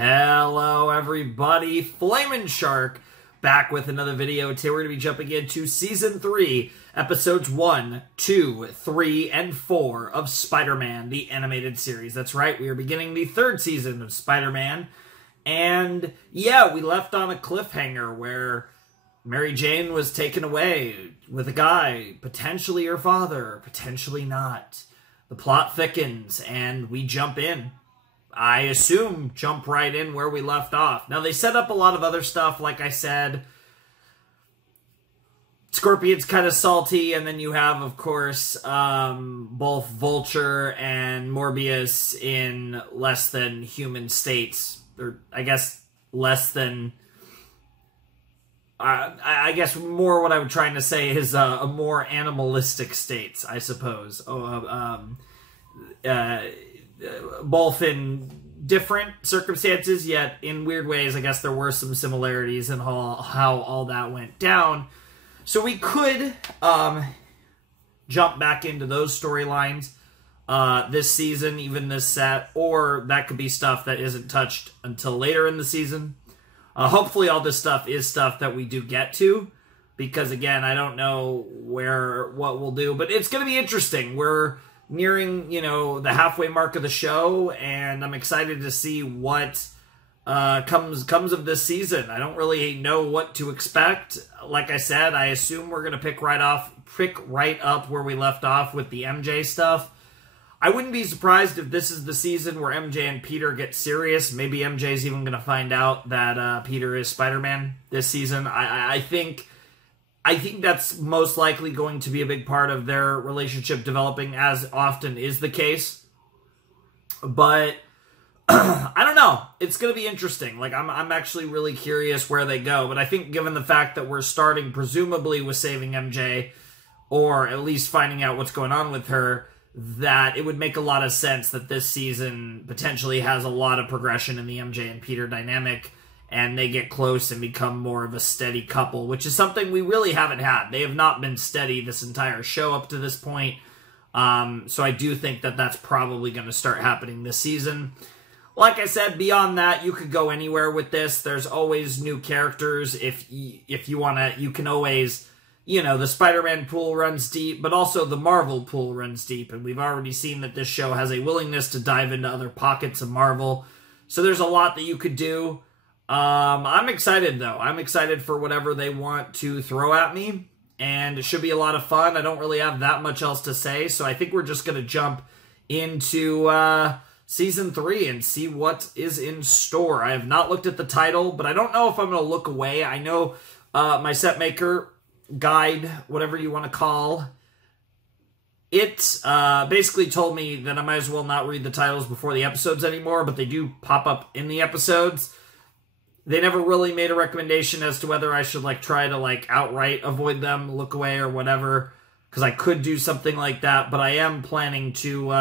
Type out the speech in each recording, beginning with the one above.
Hello everybody, Flamin' Shark back with another video. Today we're going to be jumping into Season 3, Episodes 1, 2, 3, and 4 of Spider-Man, the animated series. That's right, we are beginning the third season of Spider-Man. And yeah, we left on a cliffhanger where Mary Jane was taken away with a guy, potentially her father, potentially not. The plot thickens and we jump in. I assume jump right in where we left off. Now, they set up a lot of other stuff, like I said. Scorpion's kind of salty, and then you have, of course, both Vulture and Morbius in less than human states. Or, I guess, less than... I guess more what I'm trying to say is a more animalistic states, I suppose. Both in different circumstances, yet in weird ways, I guess there were some similarities in how all that went down. So we could jump back into those storylines this season, even this set, or that could be stuff that isn't touched until later in the season. Hopefully all this stuff is stuff that we do get to, because again, I don't know what we'll do, but it's going to be interesting. We're nearing, the halfway mark of the show, and I'm excited to see what comes of this season. I don't really know what to expect. Like I said, I assume we're gonna pick right up where we left off with the MJ stuff. I wouldn't be surprised if this is the season where MJ and Peter get serious. Maybe MJ's even gonna find out that Peter is Spider-Man this season. I think that's most likely going to be a big part of their relationship developing, as often is the case. But I don't know. It's going to be interesting. Like, I'm actually really curious where they go. But I think given the fact that we're starting presumably with saving MJ, or at least finding out what's going on with her, that it would make a lot of sense that this season potentially has a lot of progression in the MJ and Peter dynamic, and they get close and become more of a steady couple, which is something we really haven't had. They have not been steady this entire show up to this point. So I do think that that's probably going to start happening this season. Like I said, beyond that, you could go anywhere with this. There's always new characters. If you want to, you can always, the Spider-Man pool runs deep, but also the Marvel pool runs deep. And we've already seen that this show has a willingness to dive into other pockets of Marvel. So there's a lot that you could do. I'm excited, though. I'm excited for whatever they want to throw at me, and it should be a lot of fun. I don't really have that much else to say, so I think we're just going to jump into Season 3 and see what is in store. I have not looked at the title, but I don't know if I'm going to look away. I know my set maker guide, whatever you want to call it, basically told me that I might as well not read the titles before the episodes anymore, but they do pop up in the episodes. They never really made a recommendation as to whether I should, try to, outright avoid them, look away, or whatever, because I could do something like that, but I am planning to,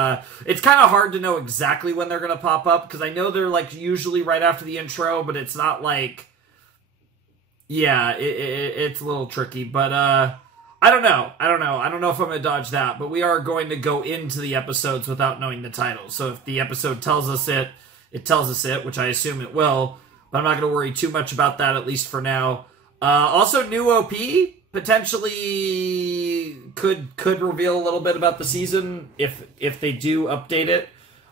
it's kind of hard to know exactly when they're going to pop up, because I know they're, usually right after the intro, but it's not, yeah, it's a little tricky, but, I don't know. I don't know if I'm going to dodge that, but we are going to go into the episodes without knowing the title, so if the episode tells us it, it tells us it, which I assume it will. But I'm not going to worry too much about that, at least for now. Also, new OP potentially could reveal a little bit about the season if they do update it.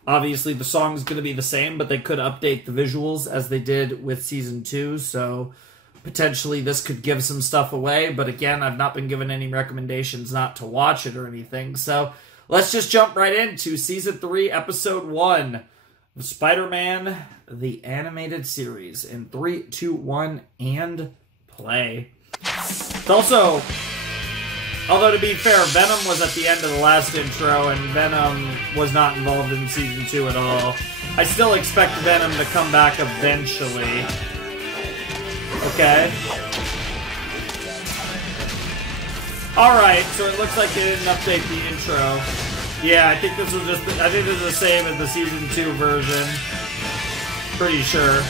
Obviously, the song's going to be the same, but they could update the visuals as they did with Season 2. So potentially this could give some stuff away. But again, I've not been given any recommendations not to watch it or anything. So let's just jump right into Season 3, Episode 1. Spider-Man, the animated series. In 3, 2, 1, and play. It's also, although to be fair, Venom was at the end of the last intro, and Venom was not involved in Season 2 at all. I still expect Venom to come back eventually. Okay. Alright, so it looks like they didn't update the intro. Yeah, I think this is the same as the Season 2 version. Pretty sure.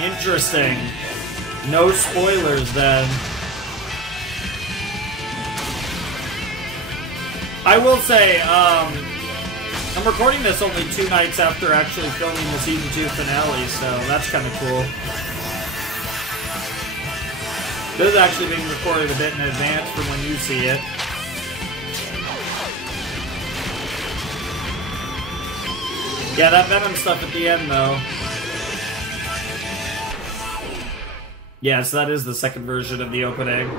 Interesting. No spoilers then. I will say, I'm recording this only 2 nights after actually filming the season 2 finale, so that's kind of cool. This is actually being recorded a bit in advance from when you see it. Yeah, that Venom stuff at the end, though. Yes, that is the second version of the opening.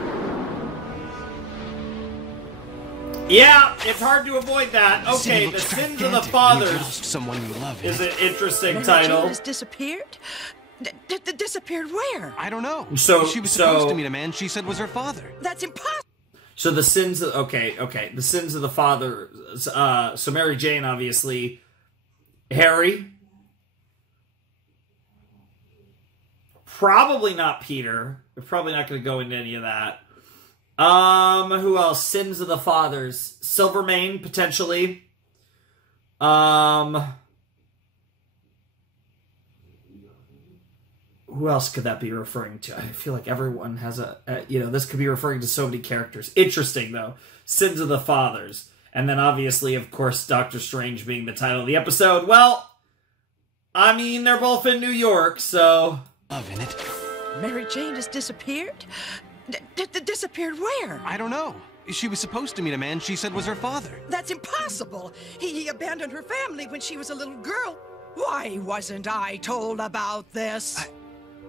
Yeah, it's hard to avoid that. Okay, The Sins of the Fathers someone you love is an interesting title. Jane has disappeared? Disappeared where? I don't know. So she was supposed to meet a man she said was her father. That's impossible. So the sins of, okay. The Sins of the Father, so Mary Jane, obviously. Harry. Probably not Peter. We're probably not going to go into any of that. Who else? Sins of the Fathers. Silvermane, potentially. Who else could that be referring to? I feel like everyone has this could be referring to so many characters. Interesting, though. Sins of the Fathers. And then, obviously, of course, Doctor Strange being the title of the episode. Well, I mean, they're both in New York, so... Love in it. Mary Jane has disappeared? Disappeared where? I don't know. She was supposed to meet a man she said was her father. That's impossible. He abandoned her family when she was a little girl. Why wasn't I told about this?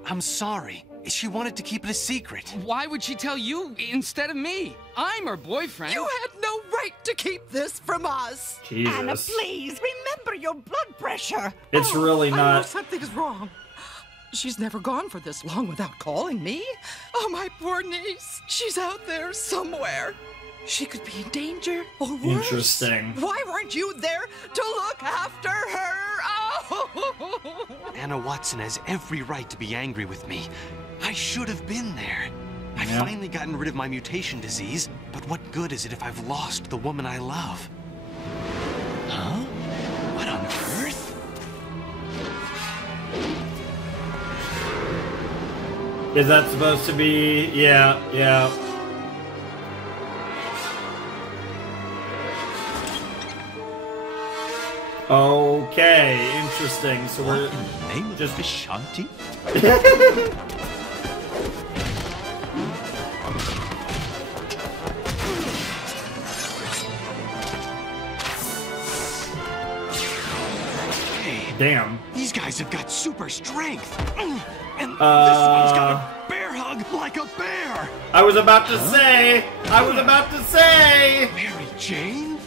I'm sorry. She wanted to keep it a secret. Why would she tell you instead of me? I'm her boyfriend. You had no right to keep this from us. Jesus. Anna, please, remember your blood pressure. It's really I know not... something's wrong. She's never gone for this long without calling me. Oh, my poor niece. She's out there somewhere. She could be in danger or worse. Interesting. Why weren't you there to look after her? Oh! Anna Watson has every right to be angry with me. I should have been there. I've finally gotten rid of my mutation disease, but what good is it if I've lost the woman I love? Huh? What on earth? Is that supposed to be... Yeah. Okay, interesting. So we're in the name of just Vishanti? Damn. These guys have got super strength. And this one's got a bear hug like a bear. I was about to say. Mary Jane?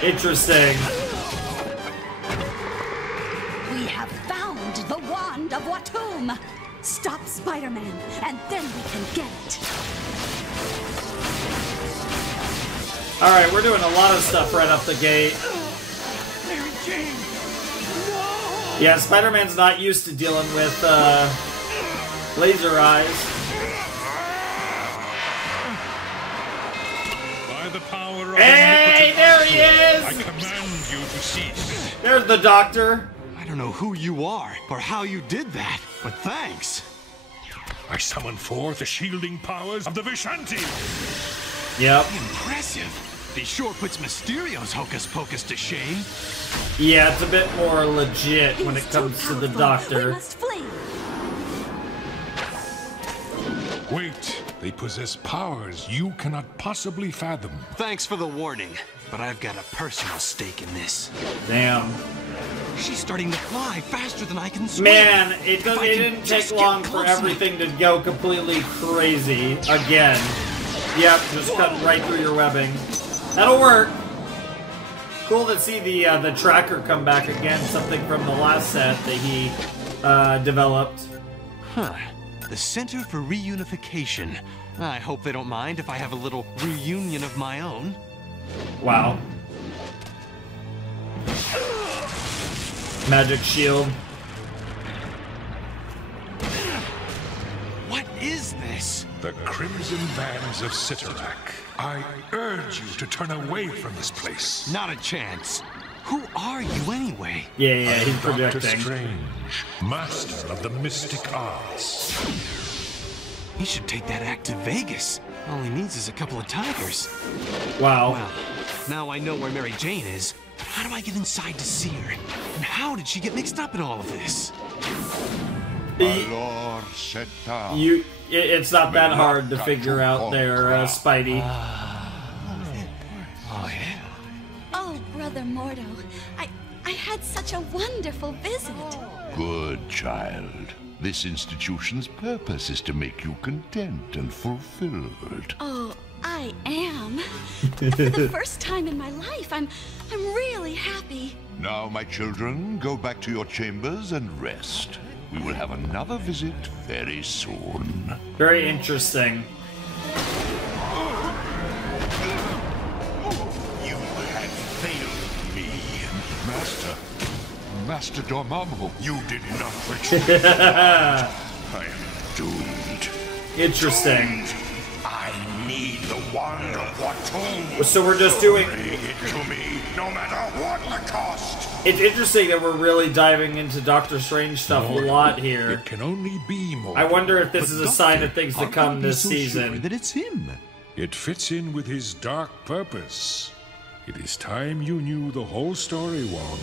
We Interesting. have found the Wand of Watum. Stop Spider-Man, and then we can get it. Alright, we're doing a lot of stuff right off the gate. Mary Jane! Yeah, Spider-Man's not used to dealing with, laser eyes. By the power of Hey, there he I is! command you to cease. There's the Doctor. I don't know who you are or how you did that, but thanks. I summon forth the shielding powers of the Vishanti. Yep. Impressive. He sure puts Mysterio's hocus pocus to shame. Yeah, it's a bit more legit when it He's too comes to the powerful. Doctor. We must flee. Wait, they possess powers you cannot possibly fathom. Thanks for the warning, but I've got a personal stake in this. Damn. She's starting to fly faster than I can swim. Man, it If I can didn't just take get long for close enough. everything to go completely crazy again. Yep, just cut right through your webbing. That'll work. Cool to see the tracker come back again, something from the last set that he developed. Huh. The Center for Reunification. I hope they don't mind if I have a little reunion of my own. Wow. Magic shield. What is this? The Crimson Bands of Cyttorak. I urge you to turn away from this place. Not a chance. Who are you anyway? Yeah, he's Doctor projecting. Strange, master of the mystic arts. He should take that act to Vegas. All he needs is a couple of tigers. Wow. Well, now I know where Mary Jane is. How do I get inside to see her? And how did she get mixed up in all of this? Alor Seta. It's not that hard to figure out there, Spidey. Oh, Brother Mordo, I had such a wonderful visit. Good child. This institution's purpose is to make you content and fulfilled. Oh, I am. For the first time in my life, I'm really happy. Now, my children, go back to your chambers and rest. We will have another visit very soon. Very interesting. You have failed me, Master Dormammu. You did not retrieve. I am doomed. Interesting. I need the wand of Watum. So we're just doing... Bring it to me, no matter what the cost. It's interesting that we're really diving into Doctor Strange stuff a lot here. It can only be more. I wonder if this is a sign of things to come this season. Sure that it's him. It fits in with his dark purpose. It is time you knew the whole story, Wong.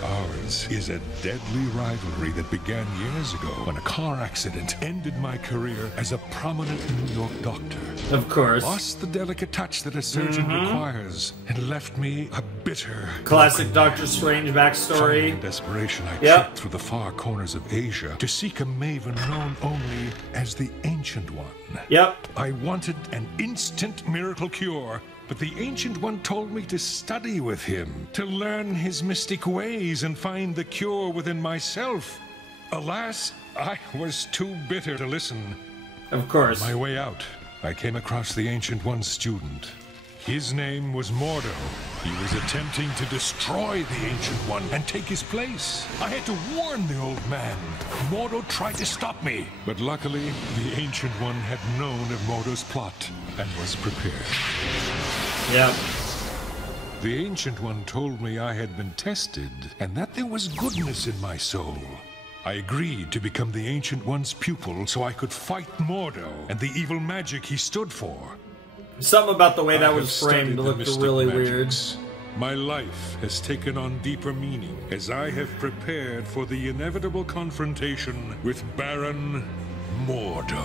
Ours is a deadly rivalry that began years ago when a car accident ended my career as a prominent New York doctor. Of course. Lost the delicate touch that a surgeon requires and left me a bitter... Classic Doctor Strange backstory. Finally, in desperation, I Yep. trekked through the far corners of Asia to seek a maven known only as the Ancient One. Yep. I wanted an instant miracle cure, but the Ancient One told me to study with him, to learn his mystic ways and find the cure within myself. Alas, I was too bitter to listen. Of course. On my way out, I came across the Ancient One's student. His name was Mordo. He was attempting to destroy the Ancient One and take his place. I had to warn the old man. Mordo tried to stop me, but luckily, the Ancient One had known of Mordo's plot and was prepared. Yep. The Ancient One told me I had been tested and that there was goodness in my soul. I agreed to become the Ancient One's pupil so I could fight Mordo and the evil magic he stood for. Something about the way I that have was framed studied the looked mystic really magics. My life has taken on deeper meaning as I have prepared for the inevitable confrontation with Baron Mordo.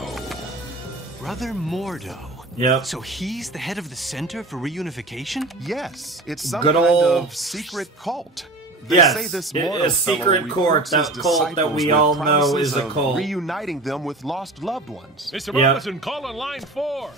Brother Mordo. Yep. So he's the head of the Center for Reunification? Yes, it's some Good kind old- of secret cult. They Yes, say this a Mordo secret fellow court, recruits his that cult that we disciples all with know is promises a of cult. reuniting them with lost loved ones. Mr. Yep. Robinson, call on line 4.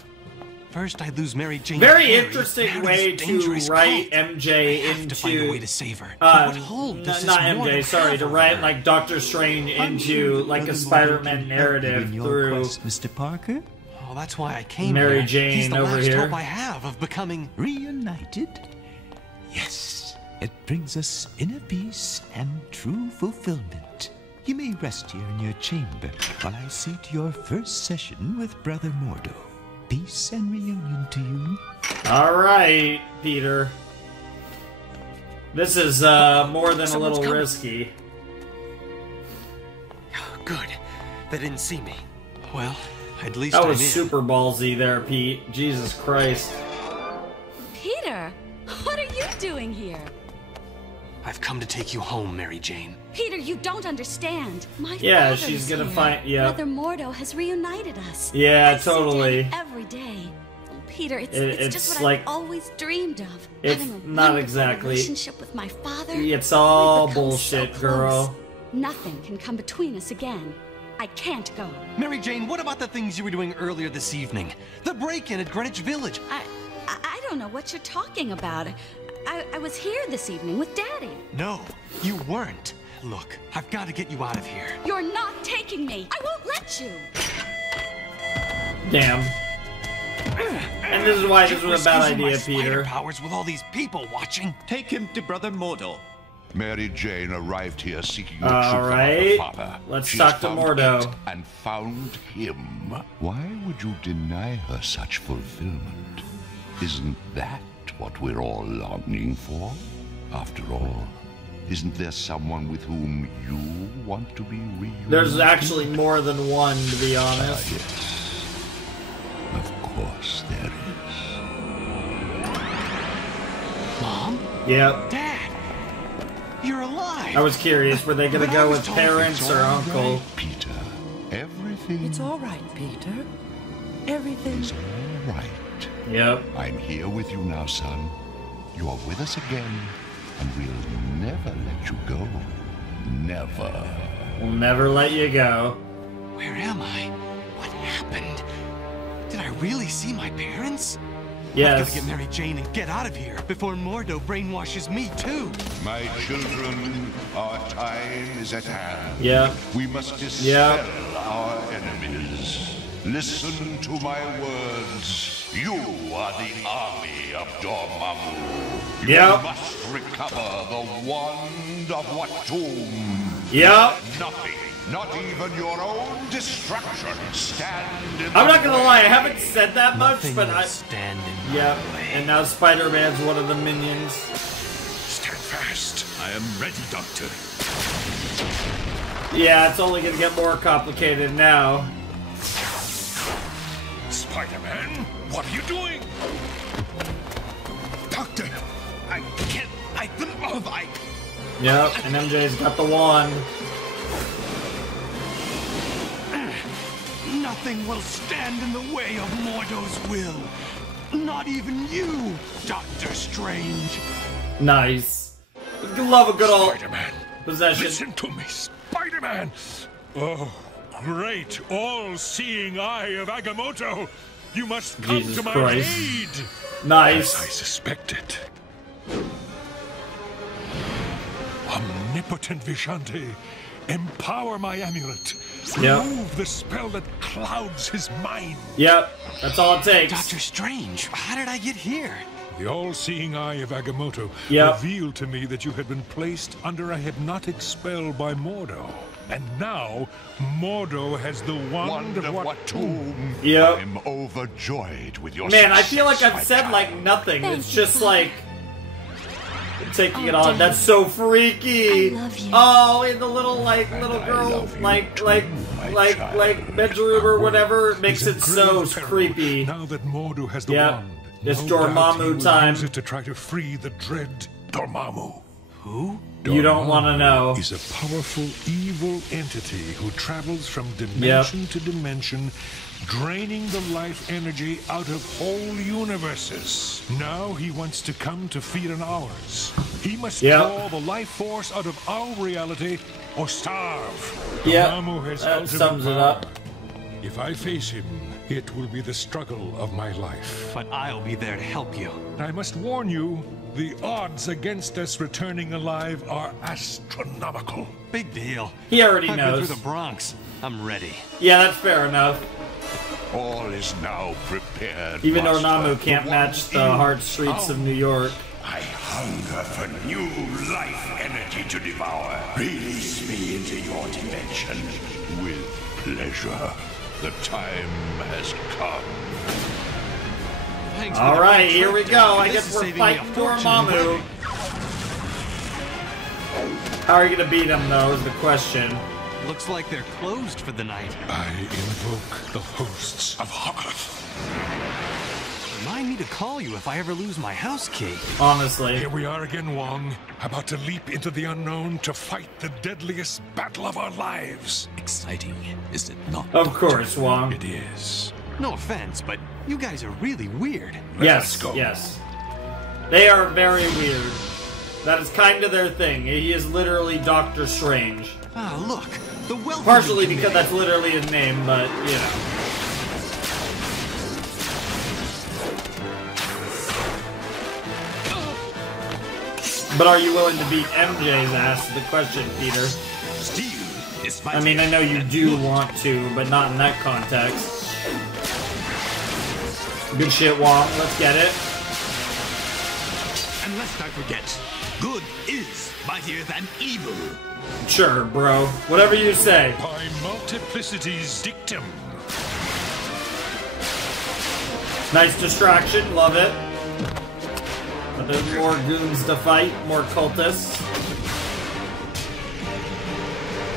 First, I'd lose Mary Jane. Very Harry. interesting Now way this to dangerous write cult. MJ I have to find a way to into... save her. What hold does this not MJ, Mordo sorry, have to on write her? like Doctor Strange into like a Spider-Man narrative through Mr. Parker? Oh, that's why I came Mary here. Jane He's the over last here. hope I have of becoming... Reunited? Yes. It brings us inner peace and true fulfillment. You may rest here in your chamber while I see to your first session with Brother Mordo. Peace and reunion to you. All right, Peter. This is more than a little coming. risky. Good. They didn't see me. Well, at least That I'm was in. super ballsy there, Pete. Jesus Christ. Peter, what are you doing here? I've come to take you home, Mary Jane. Peter, you don't understand. My Yeah, father she's is gonna here. find- yeah. Brother Mordo has reunited us. Yeah, I see totally. Daddy every day. Oh, Peter, it's It's just what like- I've always dreamed of. It's Having a not wonderful exactly- relationship with my father. It's all We've become bullshit, so girl. close. Nothing can come between us again. I can't go. Mary Jane, what about the things you were doing earlier this evening? The break-in at Greenwich Village. I don't know what you're talking about. I was here this evening with Daddy. No, you weren't. Look, I've got to get you out of here. You're not taking me. I won't let you. Damn. And this is why this You're was a bad using my idea, spider Peter. powers with all these people watching. Take him to Brother Mordo. Mary Jane arrived here seeking the All truth about right. her father. Let's She's talk to found Mordo. it and found him. Why would you deny her such fulfillment? Isn't that what we're all longing for? After all, isn't there someone with whom you want to be reunited? There's actually more than one, to be honest. Yes. Of course there is. Mom? Yep. Dad, you're alive. I was curious, were they gonna go with parents or uncle? Right, Peter. Everything It's all right, Peter. Everything's is all right. Yep. I'm here with you now, son. You are with us again, and we'll never let you go. Never. We'll never let you go. Where am I? What happened? Did I really see my parents? I Yes. gotta get Mary Jane and get out of here before Mordo brainwashes me too. My children, our time is at hand. Yeah. We must dispel our enemies. Listen to my words. You are the army of Dormammu. Yep. You must recover the wand of Watum. Yep. Nothing, not even your own destruction, stand in I'm the not gonna lie, I haven't said that much, Nothing but will I. stand in my Yep. way. And now Spider-Man's one of the minions. Stand fast. I am ready, Doctor. Yeah, it's only gonna get more complicated now. Spider-Man, what are you doing? Doctor, I can't fight them off. Yep, and MJ's got the wand. Nothing will stand in the way of Mordo's will. Not even you, Doctor Strange. Nice. Love a good old Spider-Man, possession. listen to me, Spider-Man. Oh, great, all-seeing eye of Agamotto. You must come Jesus to my Christ. aid. Nice. As I suspected. Omnipotent Vishanti, empower my amulet. Yep. Remove the spell that clouds his mind. Yep, that's all it takes. Doctor Strange, how did I get here? The all-seeing eye of Agamotto Yep. revealed to me that you had been placed under a hypnotic spell by Mordo. And now, Mordo has the wand of Watum. Yep. I'm overjoyed with your Man, I feel like success, I've said my like child. nothing. Thank It's you, just Father. like taking it Oh, on. Dad. That's so freaky. I love you. Oh, and the little like And little I girl love you like too, my like child. bedroom or whatever Is makes in it so grave peril creepy. Now that Mordo has the Yep. wand, It's no doubt Dormammu he will time. use it to try to free the dread Dormammu. Who? You don't want to know. He's a powerful evil entity who travels from dimension to dimension, draining the life energy out of whole universes. Now he wants to come to feed on ours. He must Yep. draw the life force out of our reality or starve. Yep, Dormammu has that ultimate sums it power. up. If I face him, it will be the struggle of my life. But I'll be there to help you. I must warn you, the odds against us returning alive are astronomical. Big deal. He already I've been knows. through the Bronx. I'm ready. Yeah, that's fair enough. All is now prepared. Even Master. Dormammu can't The match the wand hard is streets of found. New York. I hunger for new life energy to devour. Release me into your dimension. With pleasure. The time has come. Thanks for All the right, free here trip, we go. Doctor. I This guess is we're saving me a fighting fortune. Dormammu. How are you gonna beat him, though, is the question. Looks like they're closed for the night. I invoke the hosts of Hogarth. Remind me to call you if I ever lose my house key. Honestly. Here we are again, Wong, about to leap into the unknown to fight the deadliest battle of our lives. Exciting, is it not? Of course, Wong. It is. No offense, but you guys are really weird. Yes, Let's go. yes. They are very weird. That is kind of their thing. He is literally Doctor Strange. Ah, look. The welcoming Partially because committee. that's literally his name, but, you know. But are you willing to beat MJ's ass? Is the question, Peter. Steel is I mean, I know you do want to, but not in that context. Good shit, Wong. Let's get it. And lest I forget, good is mightier than evil. Sure, bro. Whatever you say. By multiplicity's dictum. Nice distraction. Love it. But there's more goons to fight. More cultists.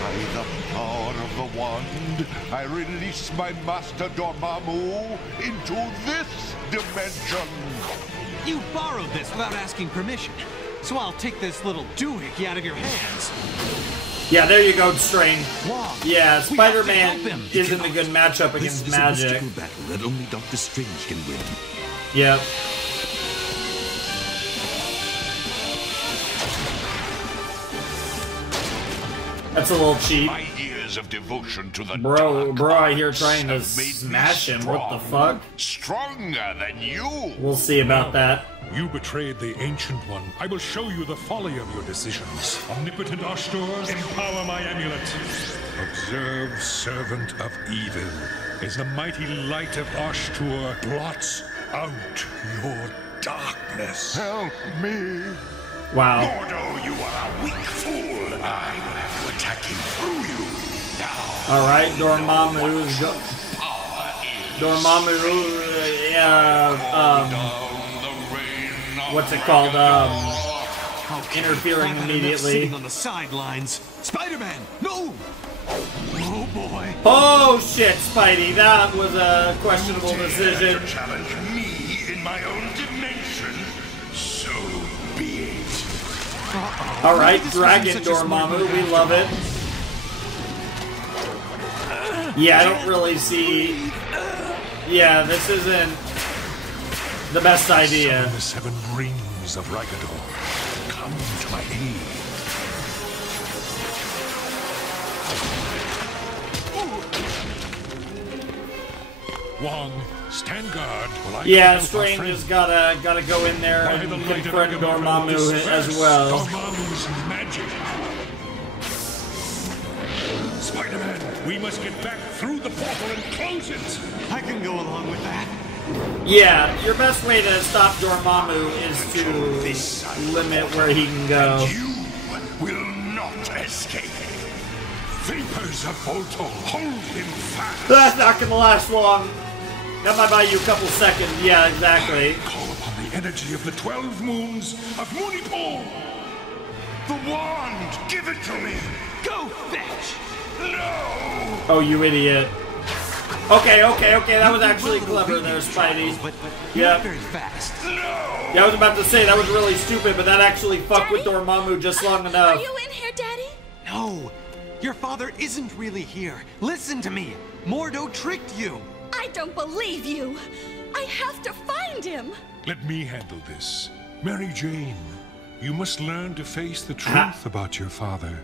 By the power of the wand, I release my master Dormammu into this dimension. You borrowed this without asking permission. so I'll take this little doohickey out of your hands. Yeah, there you go, Strange. Wong, Yeah, we have to Spider-Man help him. isn't a good matchup against This is magic. a mystical battle that only Doctor Strange can win. Yep. That's a little cheap. My years of devotion to the Bro, dark I hear arts trying to have made me smash him. What the strong. fuck? Stronger than you. We'll see about that. You betrayed the Ancient One. I will show you the folly of your decisions. Omnipotent Ashtor, empower my amulet. Observe, servant of evil, as the mighty light of Ashtor blots out your darkness. Help me. Wow. Mordo, you are a weak fool. I will have to attack him through you. Now. Alright, Dormammu's go. Dormammu, what's it called? Interfering immediately. Sitting on the sidelines. Spider-Man, no! Oh boy. Oh shit, Spidey, that was a questionable decision. To challenge me in my own dimension. So be it. Alright, Dragon Dormammu, we love it. Yeah, I don't really see... Yeah, this isn't the best idea. Summon the 7 rings of Rhagador. Come to my aid. Wong, stand guard while I Yeah, help our Strange friend. has gotta go in there By and the light of confront Agamotto, Dormammu as disperse well. Dormammu's magic. Spider-Man, we must get back through the portal and close it. I can go along with that. Yeah, your best way to stop Dormammu is to limit where he can go. You will not escape. Vapors of Volto, hold him fast. That's not gonna last long. That might buy you a couple seconds. Yeah, exactly. Call upon the energy of the 12 moons of Moonipol. The wand! Give it to me! Go fetch! No! Oh, you idiot. Okay, that was actually clever there, Spidey. But Yeah. not very fast. Yeah, I was about to say, that was really stupid, but that actually fucked with Dormammu just long enough. Are you in here, Daddy? No, your father isn't really here. Listen to me. Mordo tricked you. I don't believe you. I have to find him. Let me handle this. Mary Jane, you must learn to face the truth about your father.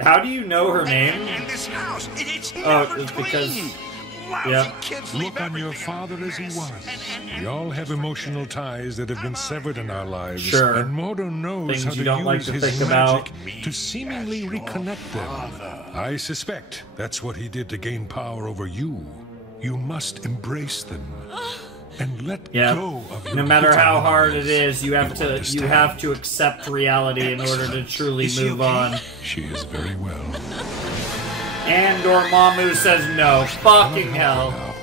How do you know her name? In this house, it's Oh, never it's because... clean. Lousy Yeah. kids leave Look on your everything father as he mess. was. We all have emotional ties that have been severed in our lives. Sure. And Mordo knows Things how you to don't like use to his think magic about. to seemingly reconnect them. I suspect that's what he did to gain power over you. You must embrace them and let Yeah. go of your No matter bitter how hard it memories. is, you have to accept reality in order to truly Is she move okay? on. She is very well. And Dormammu says no. Fucking hell. Now,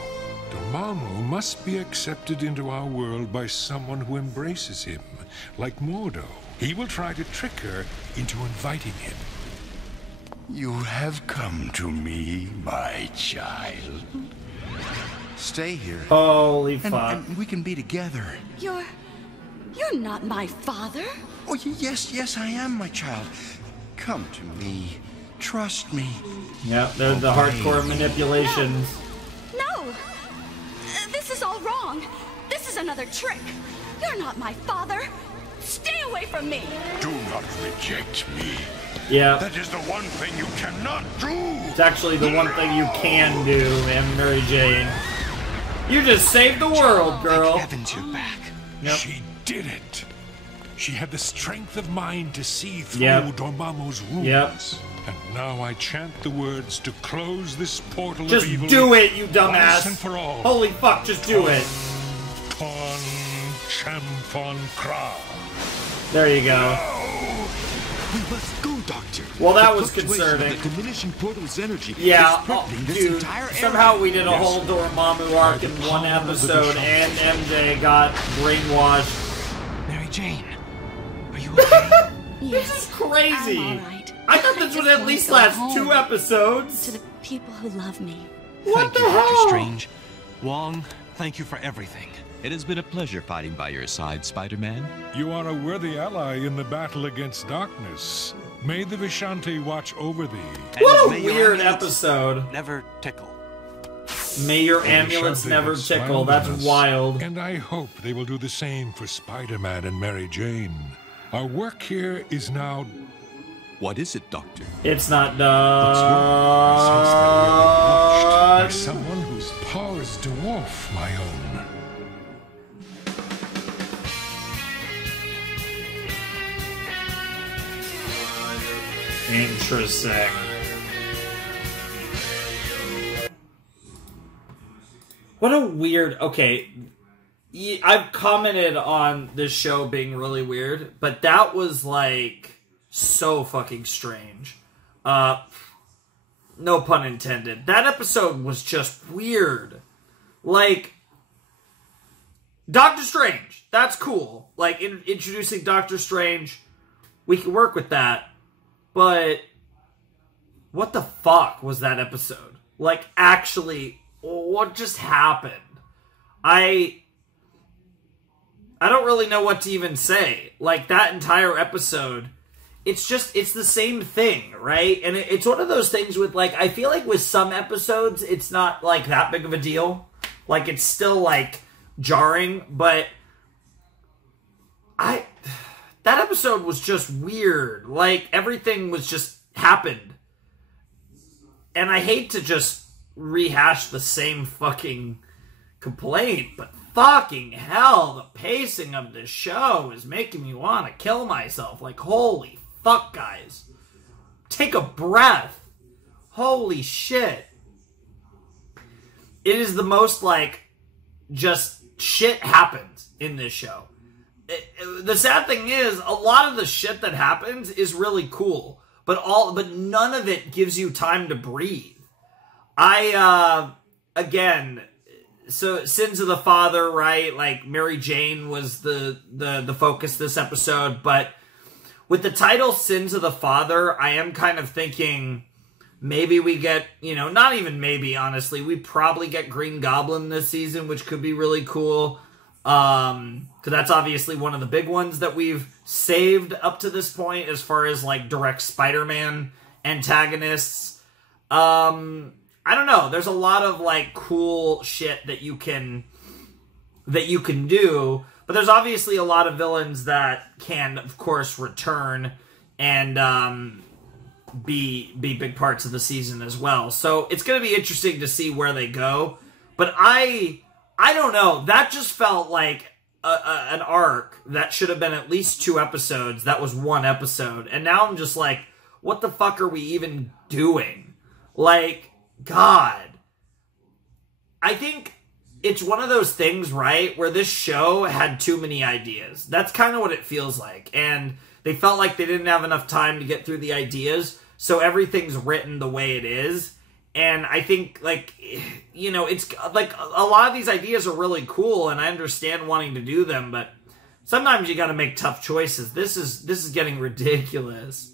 Dormammu must be accepted into our world by someone who embraces him, like Mordo. He will try to trick her into inviting him. You have come to me, my child. Stay here. Holy And, fuck. and we can be together. You're not my father. Oh, yes, I am, my child. Come to me. Trust me. Yep, there's the hardcore manipulations. No. This is all wrong. This is another trick. You're not my father. Stay away from me. Do not reject me. Yeah, That is the one thing you cannot do. it's actually the one thing you can do, man, Mary Jane. You just saved the world, girl. Heavens, you're back. Yep. She did it. She had the strength of mind to see through Yep. Dormammu's rules. Yep. And now I chant the words to close this portal Just of evil. do it, you Once dumbass. and for all. Holy fuck, just do it. Con Champon Kra. There you go. We must go, Doctor. Well, that The was fluctuation concerning. of the diminishing portal's energy Yeah, is threatening this dude, entire area. somehow we did a whole Dormammu arc in one episode, and MJ got brainwashed. Mary Jane, are you okay? Yes. This is crazy. I'm all right. I thought this would just at wanna least go last home 2 episodes. To the people who love me. What Thank the you, hell? Doctor Strange. Wong, thank you for everything. It has been a pleasure fighting by your side, Spider-Man. You are a worthy ally in the battle against darkness. May the Vishanti watch over thee. What a weird episode. Never tickle. May your amulets never tickle. That's wild. And I hope they will do the same for Spider-Man and Mary Jane. Our work here is now... What is it, Doctor? It's not done. By someone whose powers dwarf my own. Interesting. What a weird... Okay, I've commented on this show being really weird, but that was, like, so fucking strange. No pun intended. That episode was just weird. Like, Doctor Strange, that's cool. Like, introducing Doctor Strange, we can work with that. But what the fuck was that episode? Like, actually, what just happened? I don't really know what to even say. Like, that entire episode, it's the same thing, right? And it's one of those things with, like, I feel like with some episodes, it's not, like, that big of a deal. Like, it's still, like, jarring, but that episode was just weird. Like, everything was just happened. And I hate to just rehash the same fucking complaint, but fucking hell, the pacing of this show is making me want to kill myself. Like, holy fuck, guys. Take a breath. Holy shit. It is the most, like, just shit happens in this show. The sad thing is, a lot of the shit that happens is really cool, but none of it gives you time to breathe. Again, so Sins of the Father, right? Like, Mary Jane was the focus this episode, but with the title Sins of the Father, I am kind of thinking maybe we get, not even maybe, honestly, we probably get Green Goblin this season, which could be really cool. Because that's obviously one of the big ones that we've saved up to this point as far as, like, direct Spider-Man antagonists. I don't know. There's a lot of, like, cool shit that you can do, but there's obviously a lot of villains that can, of course, return and be big parts of the season as well. So it's going to be interesting to see where they go. But I don't know. That just felt like an arc that should have been at least 2 episodes. That was 1 episode. And now I'm just like, what the fuck are we even doing? Like, God. I think it's one of those things, right, where this show had too many ideas. That's kind of what it feels like. And they felt like they didn't have enough time to get through the ideas, so everything's written the way it is. And I think, like, it's like a lot of these ideas are really cool, and I understand wanting to do them, but sometimes you got to make tough choices. This is getting ridiculous.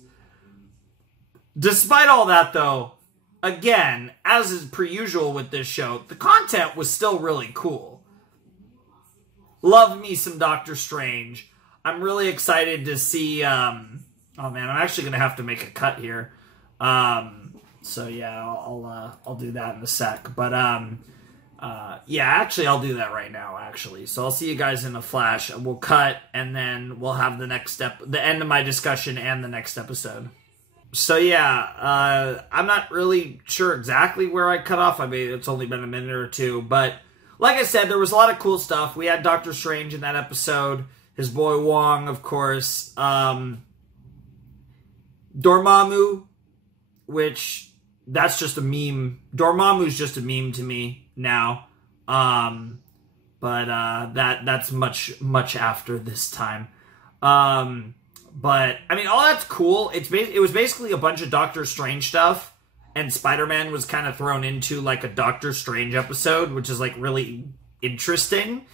Despite all that, though, again, as is per usual with this show, the content was still really cool. Love me some Doctor Strange. I'm really excited to see, oh man, I'm actually going to have to make a cut here. So yeah, I'll do that in a sec. But, yeah, actually, I'll do that right now, actually. So I'll see you guys in a flash. We'll cut, and then we'll have the next step, the end of my discussion and the next episode. So yeah, I'm not really sure exactly where I cut off. I mean, it's only been a minute or two, but like I said, there was a lot of cool stuff. We had Doctor Strange in that episode, his boy Wong, of course, Dormammu, which that's just a meme. Dormammu's just a meme to me now, but that's much after this time. But, I mean, all that's cool. It was basically a bunch of Doctor Strange stuff, and Spider-Man was kind of thrown into, like, a Doctor Strange episode, which is, like, really interesting,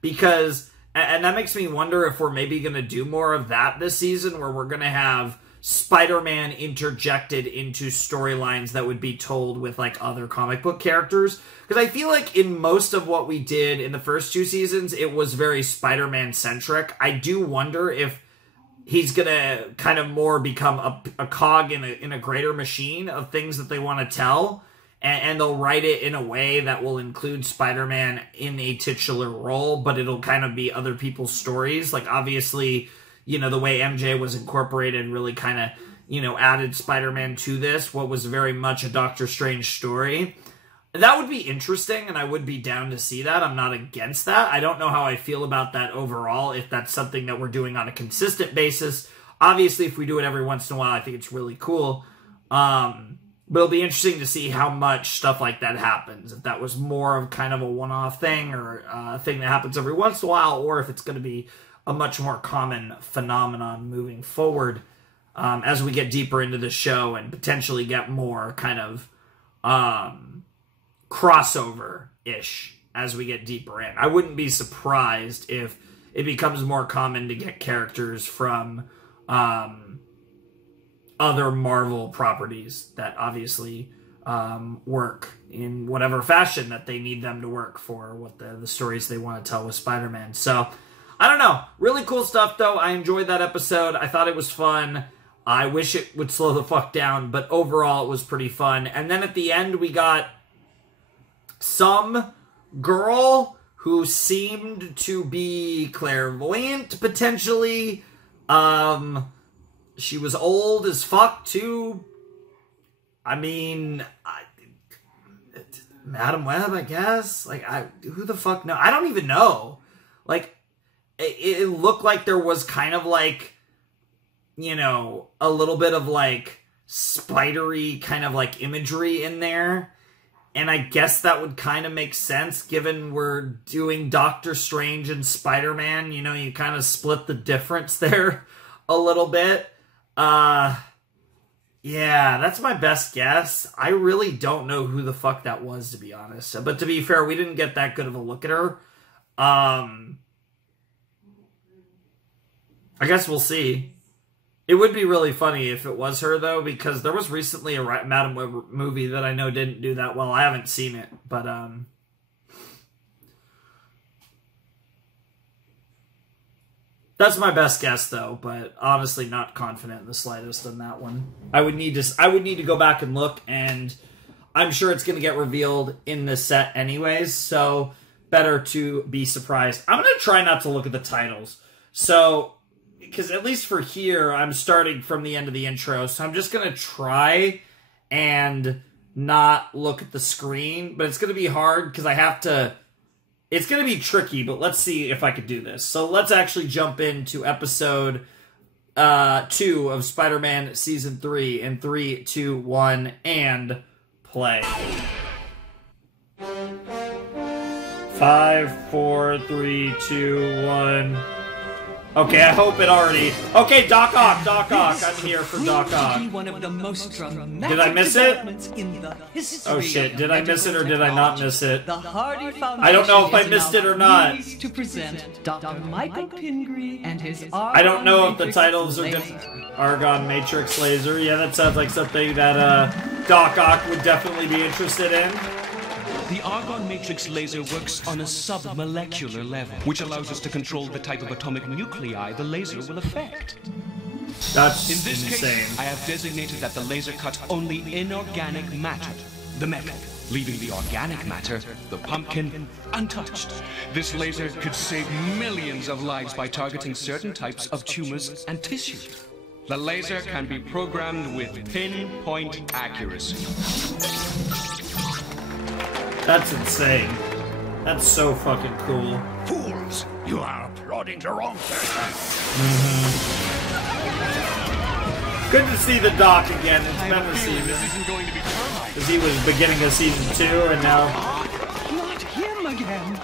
because, and that makes me wonder if we're maybe going to do more of that this season, where we're going to have Spider-Man interjected into storylines that would be told with like other comic book characters. Because I feel like in most of what we did in the first 2 seasons, it was very Spider-Man centric. I do wonder if he's gonna kind of more become a cog in a greater machine of things that they want to tell, and they'll write it in a way that will include Spider-Man in a titular role, but it'll kind of be other people's stories. Like, obviously, you know, the way MJ was incorporated really kind of, you know, added Spider-Man to this, what was very much a Doctor Strange story. That would be interesting, and I would be down to see that. I'm not against that. I don't know how I feel about that overall, if that's something that we're doing on a consistent basis. Obviously, if we do it every once in a while, I think it's really cool. But it'll be interesting to see how much stuff like that happens. If that was more of kind of a one-off thing, or a thing that happens every once in a while, or if it's going to be a much more common phenomenon moving forward as we get deeper into the show and potentially get more kind of crossover-ish as we get deeper in. I wouldn't be surprised if it becomes more common to get characters from other Marvel properties that obviously work in whatever fashion that they need them to work for what the stories they want to tell with Spider-Man. So, I don't know. Really cool stuff, though. I enjoyed that episode. I thought it was fun. I wish it would slow the fuck down, but overall it was pretty fun. And then at the end, we got some girl who seemed to be clairvoyant, potentially. She was old as fuck, too. I mean, Madam Web, I guess? Like, who the fuck knows? I don't even know. Like, it looked like there was kind of like, you know, a little bit of like spidery kind of like imagery in there. And I guess that would kind of make sense given we're doing Doctor Strange and Spider-Man. You know, you kind of split the difference there a little bit. Yeah, that's my best guess. I really don't know who the fuck that was, to be honest. But to be fair, we didn't get that good of a look at her. I guess we'll see. It would be really funny if it was her, though, because there was recently a Madam Web movie that I know didn't do that well. I haven't seen it, but that's my best guess, though. But honestly, not confident in the slightest on that one. I would need to go back and look, and I'm sure it's going to get revealed in this set anyways. So better to be surprised. I'm going to try not to look at the titles, so. Because at least for here, I'm starting from the end of the intro, so I'm just going to try and not look at the screen, but it's going to be hard because I have to... It's going to be tricky, but let's see if I could do this. So let's actually jump into episode 2 of Spider-Man Season 3 in 3, 2, 1, and play. 5, 4, 3, 2, 1... Okay, I hope it already... Okay, Doc Ock, I'm here for Doc Ock. Did I miss it? Oh shit, did I miss it or did I not miss it? I don't know if I missed it or not. I don't know if the titles are good. Argon Matrix Laser. Yeah, that sounds like something that Doc Ock would definitely be interested in. The Argon Matrix laser works on a submolecular level, which allows us to control the type of atomic nuclei the laser will affect. That's in this insane. case, I have designated that the laser cuts only inorganic matter, the metal, leaving the organic matter, the pumpkin, untouched. This laser could save millions of lives by targeting certain types of tumors and tissues. The laser can be programmed with pinpoint accuracy. That's insane. That's so fucking cool. Fools! You are applauding the wrong person. Good to see the Doc again. It's been a season. This isn't going to be termite. Because he was beginning of season 2 and now... Not him again.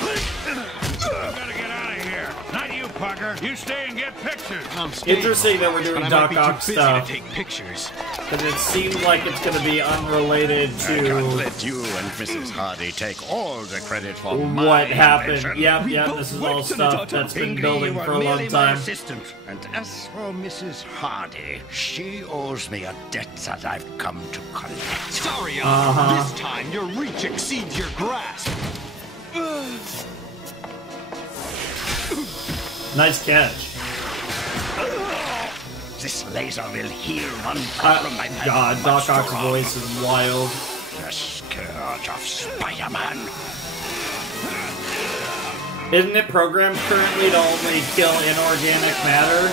You gotta get out of here. Not you Parker. You stay and get pictures. Interesting that we're doing Doc Ock stuff. Take pictures. But it seems like it's going to be unrelated I can't to let you and Mrs. Hardy take all the credit for my what happened. invention. Yep, this is all stuff that's been building for a long time. And as for Mrs. Hardy, she owes me a debt that I've come to collect. Sorry, this time your reach exceeds your grasp. Nice catch. This laser will heal one part of my God, Doc Ock's voice is wild. The scourge of Spider-Man. Isn't it programmed currently to only kill inorganic matter?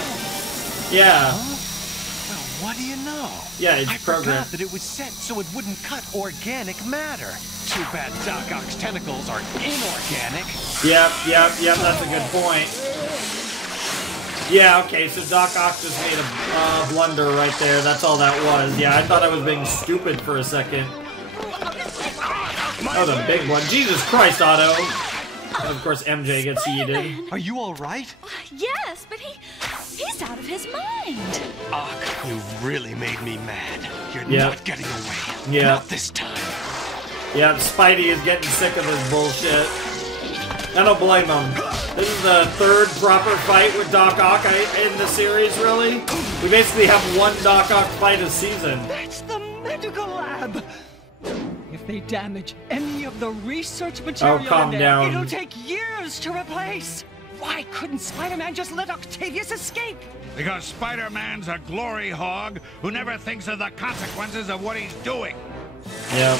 Yeah. Well, what do you know? Yeah, it's I programmed. forgot that it was set so it wouldn't cut organic matter. Too bad Doc Ock's tentacles are inorganic. Yep, that's a good point. Yeah, okay, so Doc Ock just made a blunder right there. That's all that was. Yeah, I thought I was being stupid for a second. Oh, the big one. Jesus Christ, Otto. Of course, MJ gets yeeted. Are you all right? Yes, but he's out of his mind. Ock, you really made me mad. You're not getting away. Yeah. Not this time. Yeah, Spidey is getting sick of this bullshit. I don't blame him. This is the third proper fight with Doc Ock in the series, really. We basically have one Doc Ock fight a season. That's the medical lab. If they damage any of the research material calm in there, down. it'll take years to replace. Why couldn't Spider-Man just let Octavius escape? Because Spider-Man's a glory hog who never thinks of the consequences of what he's doing. Yep.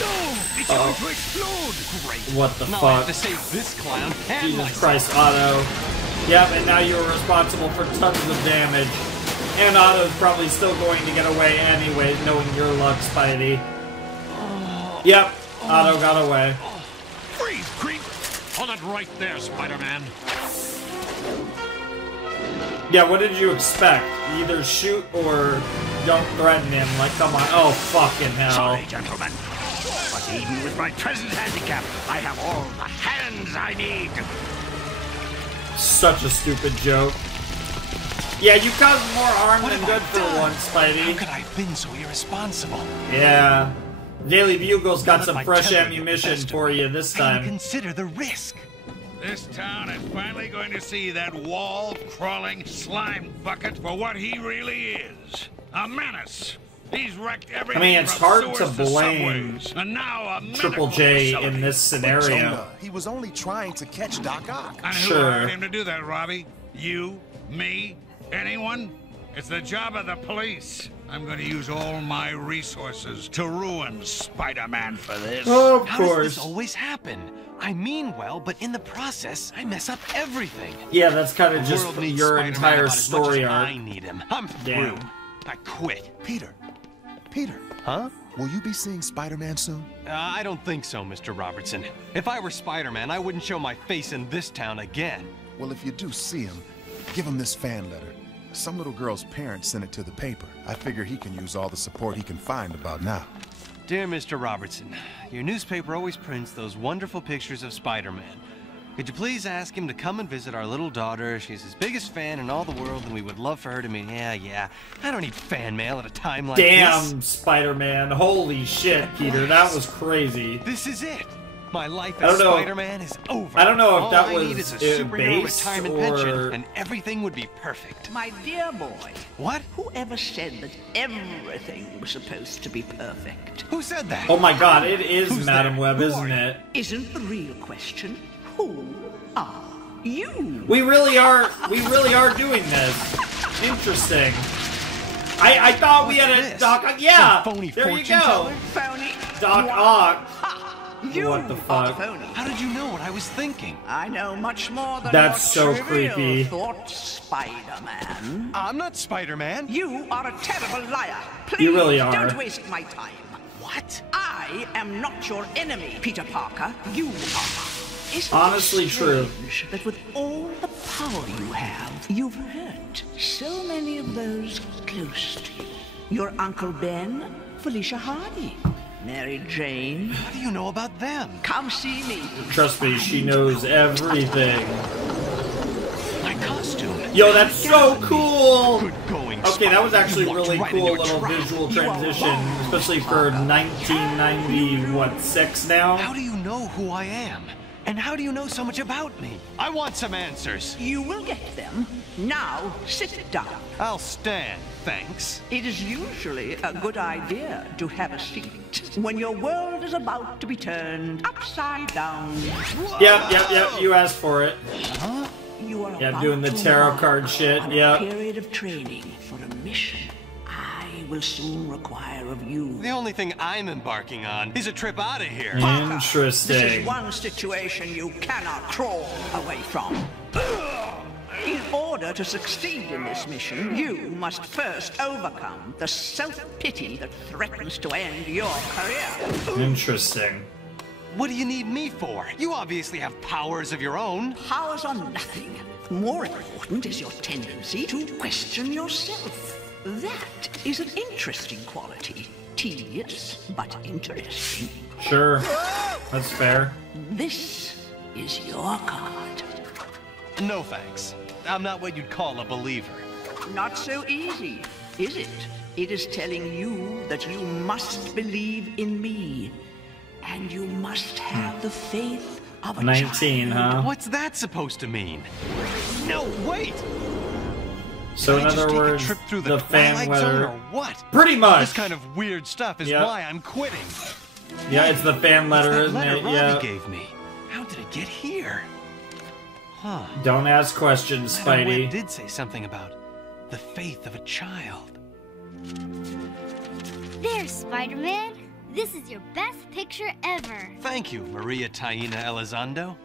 No! It's going to explode! Great. What the now fuck? I have to save this clown and Jesus myself. Christ, Otto. Yep, and now you're responsible for tons of damage. And Otto's probably still going to get away anyway, knowing your luck, Spidey. Yep, Otto got away. Freeze, creep! Hold it right there, Spider-Man. Yeah, what did you expect? Either shoot or don't threaten him. Like, come on. Oh, fucking hell. Sorry, gentlemen. But even with my present handicap, I have all the hands I need. Such a stupid joke. Yeah, you caused more harm than good for once, Spidey. How could I have been so irresponsible? Yeah. Daily Bugle's got some fresh ammunition for you this time. Consider the risk. This town is finally going to see that wall-crawling slime bucket for what he really is. A menace. He's wrecked everything. I mean, it's from hard to sewers blame subways, and now a Triple J in this scenario. He was only trying to catch Doc Ock. And who hired him to do that, Robbie? You? Me? Anyone? It's the job of the police. I'm going to use all my resources to ruin Spider-Man for this. Oh, of How does course. this always happen? I mean well, but in the process, I mess up everything. Yeah, that's kind of The just world needs your Spider-Man entire about as much story as arc. I need him. I'm Damn. through. I quit. Peter. Huh? Will you be seeing Spider-Man soon? I don't think so, Mr. Robertson. If I were Spider-Man, I wouldn't show my face in this town again. Well, if you do see him, give him this fan letter. Some little girl's parents sent it to the paper. I figure he can use all the support he can find about now. Dear Mr. Robertson, your newspaper always prints those wonderful pictures of Spider-Man. Could you please ask him to come and visit our little daughter? She's his biggest fan in all the world, and we would love for her to meet. Yeah. I don't need fan mail at a time like this. Damn, Spider-Man. Holy shit, Peter. That was crazy. This is it. My life I don't as know. Spider-Man is over. I don't know if All that I was need is a superhero based retirement or... pension, and everything would be perfect. My dear boy. What? Whoever said that everything was supposed to be perfect? Who said that? Oh my god, it is Who's Madam there? Web, Who isn't are it? Isn't the real question. Who are you? We really are doing this. Interesting. I thought we had a Doc Ock. Yeah, Some phony there you fortune go. teller? Phony. Doc Ock. You What the are fuck? phony. How did you know what I was thinking? I know much more than That's your so trivial creepy. thoughts, Spider-Man. I'm not Spider-Man. You are a terrible liar. Please You really are. don't waste my time. What? I am not your enemy, Peter Parker. You are. Isn't Honestly it true. strange that with all the power you have, you've hurt so many of those close to you? Your Uncle Ben, Felicia Hardy. Mary Jane. How do you know about them? Come see me. Trust me, she knows everything. My costume. Yo, that's so cool! Good going, Okay, that was actually Spider. really Walked right cool into a little trap. visual You are transition, wrong. especially for 1996 now. How do you know who I am? And how do you know so much about me? I want some answers. You will get them. Now, sit down. I'll stand, thanks. It is usually a good idea to have a seat when your world is about to be turned upside down. Yep, you asked for it. Huh? You are Yeah, about doing the to tarot embark card shit, on yep. a period of training for a mission I will soon require of you. The only thing I'm embarking on is a trip out of here. Interesting. This is one situation you cannot crawl away from. In order to succeed in this mission, you must first overcome the self-pity that threatens to end your career. Interesting. What do you need me for? You obviously have powers of your own. Powers are nothing. More important is your tendency to question yourself. That is an interesting quality. Tedious, but interesting. Sure. That's fair. This is your card. No thanks. I'm not what you'd call a believer. Not so easy, is it? It is telling you that you must believe in me. And you must have the faith of a 19, child. huh? What's that supposed to mean? No, wait! So in Did I just other take a words, trip through the Twilight fan Zone letter. or what? Pretty much. This kind of weird stuff is Yep. why I'm quitting. Yeah, it's the fan letter, It's that isn't letter it? Robbie Yeah. gave me. How did it get here? Huh. Don't ask questions, Letter Spidey. Webb did say something about the faith of a child. There, Spider-Man. This is your best picture ever. Thank you, Maria Taina Elizondo.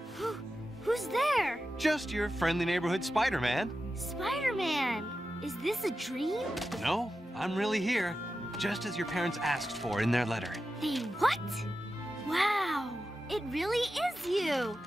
Who's there? Just your friendly neighborhood Spider-Man. Spider-Man. Is this a dream? No, I'm really here, just as your parents asked for in their letter. They what? Wow, it really is you.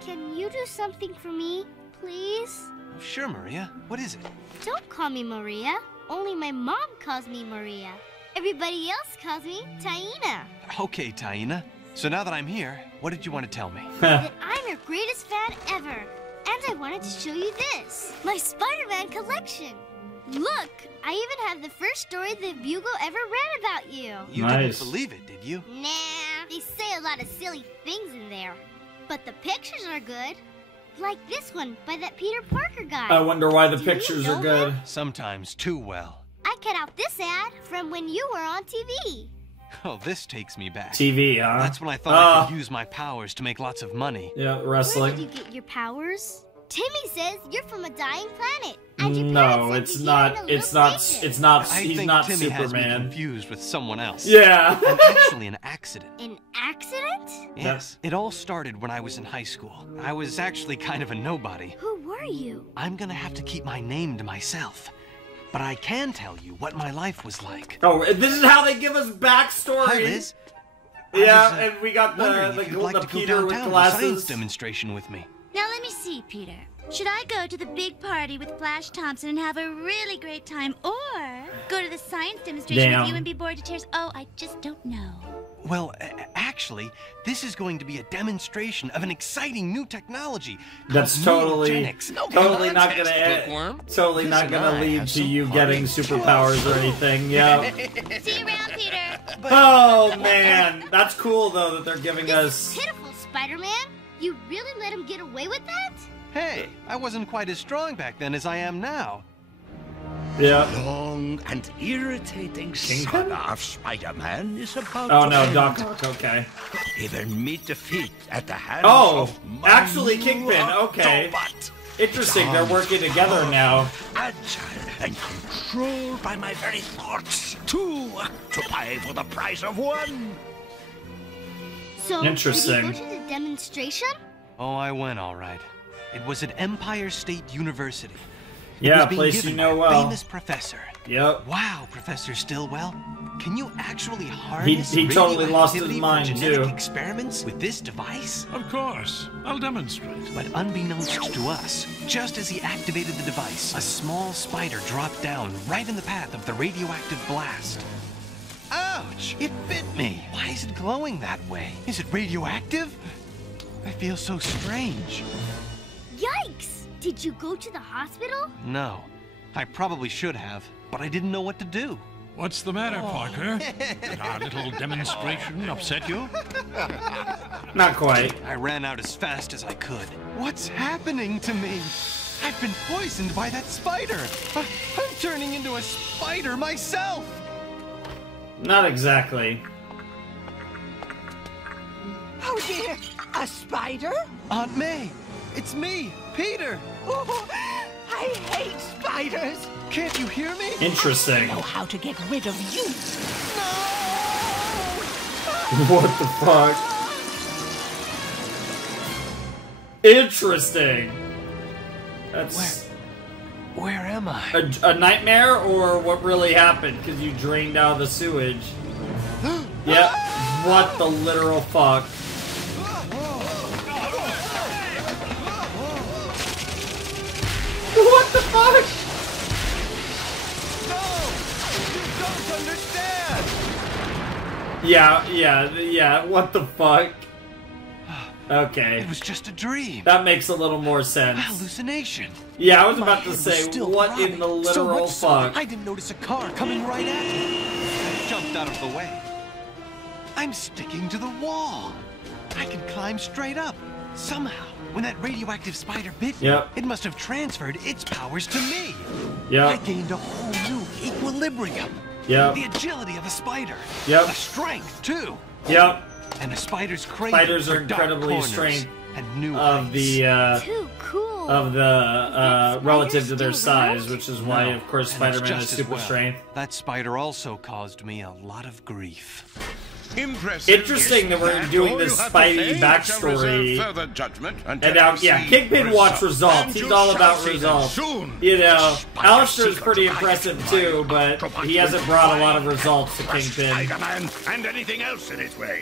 Can you do something for me, please? Sure, Maria. What is it? Don't call me Maria. Only my mom calls me Maria. Everybody else calls me Taina. Okay, Taina. So now that I'm here, what did you want to tell me? That I'm your greatest fan ever. And I wanted to show you this. My Spider-Man collection. Look, I even have the first story the Bugle ever read about you. You Nice. didn't believe it, did you? Nah, they say a lot of silly things in there. But the pictures are good. Like this one by that Peter Parker guy. I wonder why the Do you pictures know are good. him? Sometimes too well. I cut out this ad from when you were on TV. Oh, this takes me back. TV, huh? That's when I thought I could use my powers to make lots of money. Yeah, Where wrestling. did you get your powers? Timmy says you're from a dying planet. And your No, parents it's sent you not. here in a It's little not. station. It's not. I He's think not Timmy has me Superman. confused with someone else. Yeah. I'm actually an accident. An accident? Yes, it all started when I was in high school. I was actually kind of a nobody. Who were you? I'm gonna have to keep my name to myself. But I can tell you what my life was like. Oh, this is how they give us backstory. Hi, Liz. Yeah, and we got Wondering the if you'd like to go Peter with downtown to a science glasses. demonstration with me. Now let me see, Peter. Should I go to the big party with Flash Thompson and have a really great time, or go to the science demonstration Damn. with you and be bored to tears? Oh, I just don't know. Well, actually, this is going to be a demonstration of an exciting new technology. That's called totally, neogenics. totally not gonna, totally not gonna lead to you getting superpowers or anything. Yeah. See you around, Peter. Oh man, that's cool though that they're giving us. Pitiful, Spider-Man. You really let him get away with that? Hey, I wasn't quite as strong back then as I am now. Yeah. Long and irritating saga of Spider-Man is about Oh to no, end. Doc. Okay. Even meet defeat at the hands Oh, of my actually, new Kingpin. Okay. Autobot. Interesting. They're working together now. Agile and controlled by my very thoughts. Two to buy for the price of one. So, Interesting. did you go to the demonstration? Oh, I went all right. It was at Empire State University. It Yeah, was being place given you by know a well. famous professor. Yep. Wow, Professor Stillwell. Can you actually harness He totally lost his radioactivity for mind, genetic too. experiments with this device? Of course. I'll demonstrate. But unbeknownst to us, just as he activated the device, a small spider dropped down right in the path of the radioactive blast. Ah! Ouch! It bit me. Why is it glowing that way? Is it radioactive? I feel so strange. Yikes! Did you go to the hospital? No. I probably should have, but I didn't know what to do. What's the matter, Parker? Did our little demonstration upset you? Not quite. I ran out as fast as I could. What's happening to me? I've been poisoned by that spider. I'm turning into a spider myself. Not exactly. Oh dear, a spider? Aunt May, it's me, Peter. Oh, I hate spiders. Can't you hear me? Interesting. I know how to get rid of you. What the fuck? Interesting. That's... Where am I? A nightmare or what really happened? Because you drained out the sewage. Yep. What the literal fuck? What the fuck? Yeah, what the fuck? Okay. It was just a dream. That makes a little more sense. Hallucination. Yeah, I was about to say, what in the literal fuck? I didn't notice a car coming right at me. I jumped out of the way. I'm sticking to the wall. I can climb straight up. Somehow, when that radioactive spider bit me, it must have transferred its powers to me. I gained a whole new equilibrium. The agility of a spider. A strength, too. And a spider's craving Spiders are for dark incredibly corners strength and new of the Too cool. relative to their still around? size, which is why, of course, And it's Spider-Man has just as super well. strength. That spider also caused me a lot of grief. Impressive. Interesting that we're doing this Spidey backstory. And now, yeah, Kingpin wants results. He's all about results. You know, Alistair's pretty impressive too, but he hasn't brought a lot of results to Kingpin. Spider-Man and anything else in its way.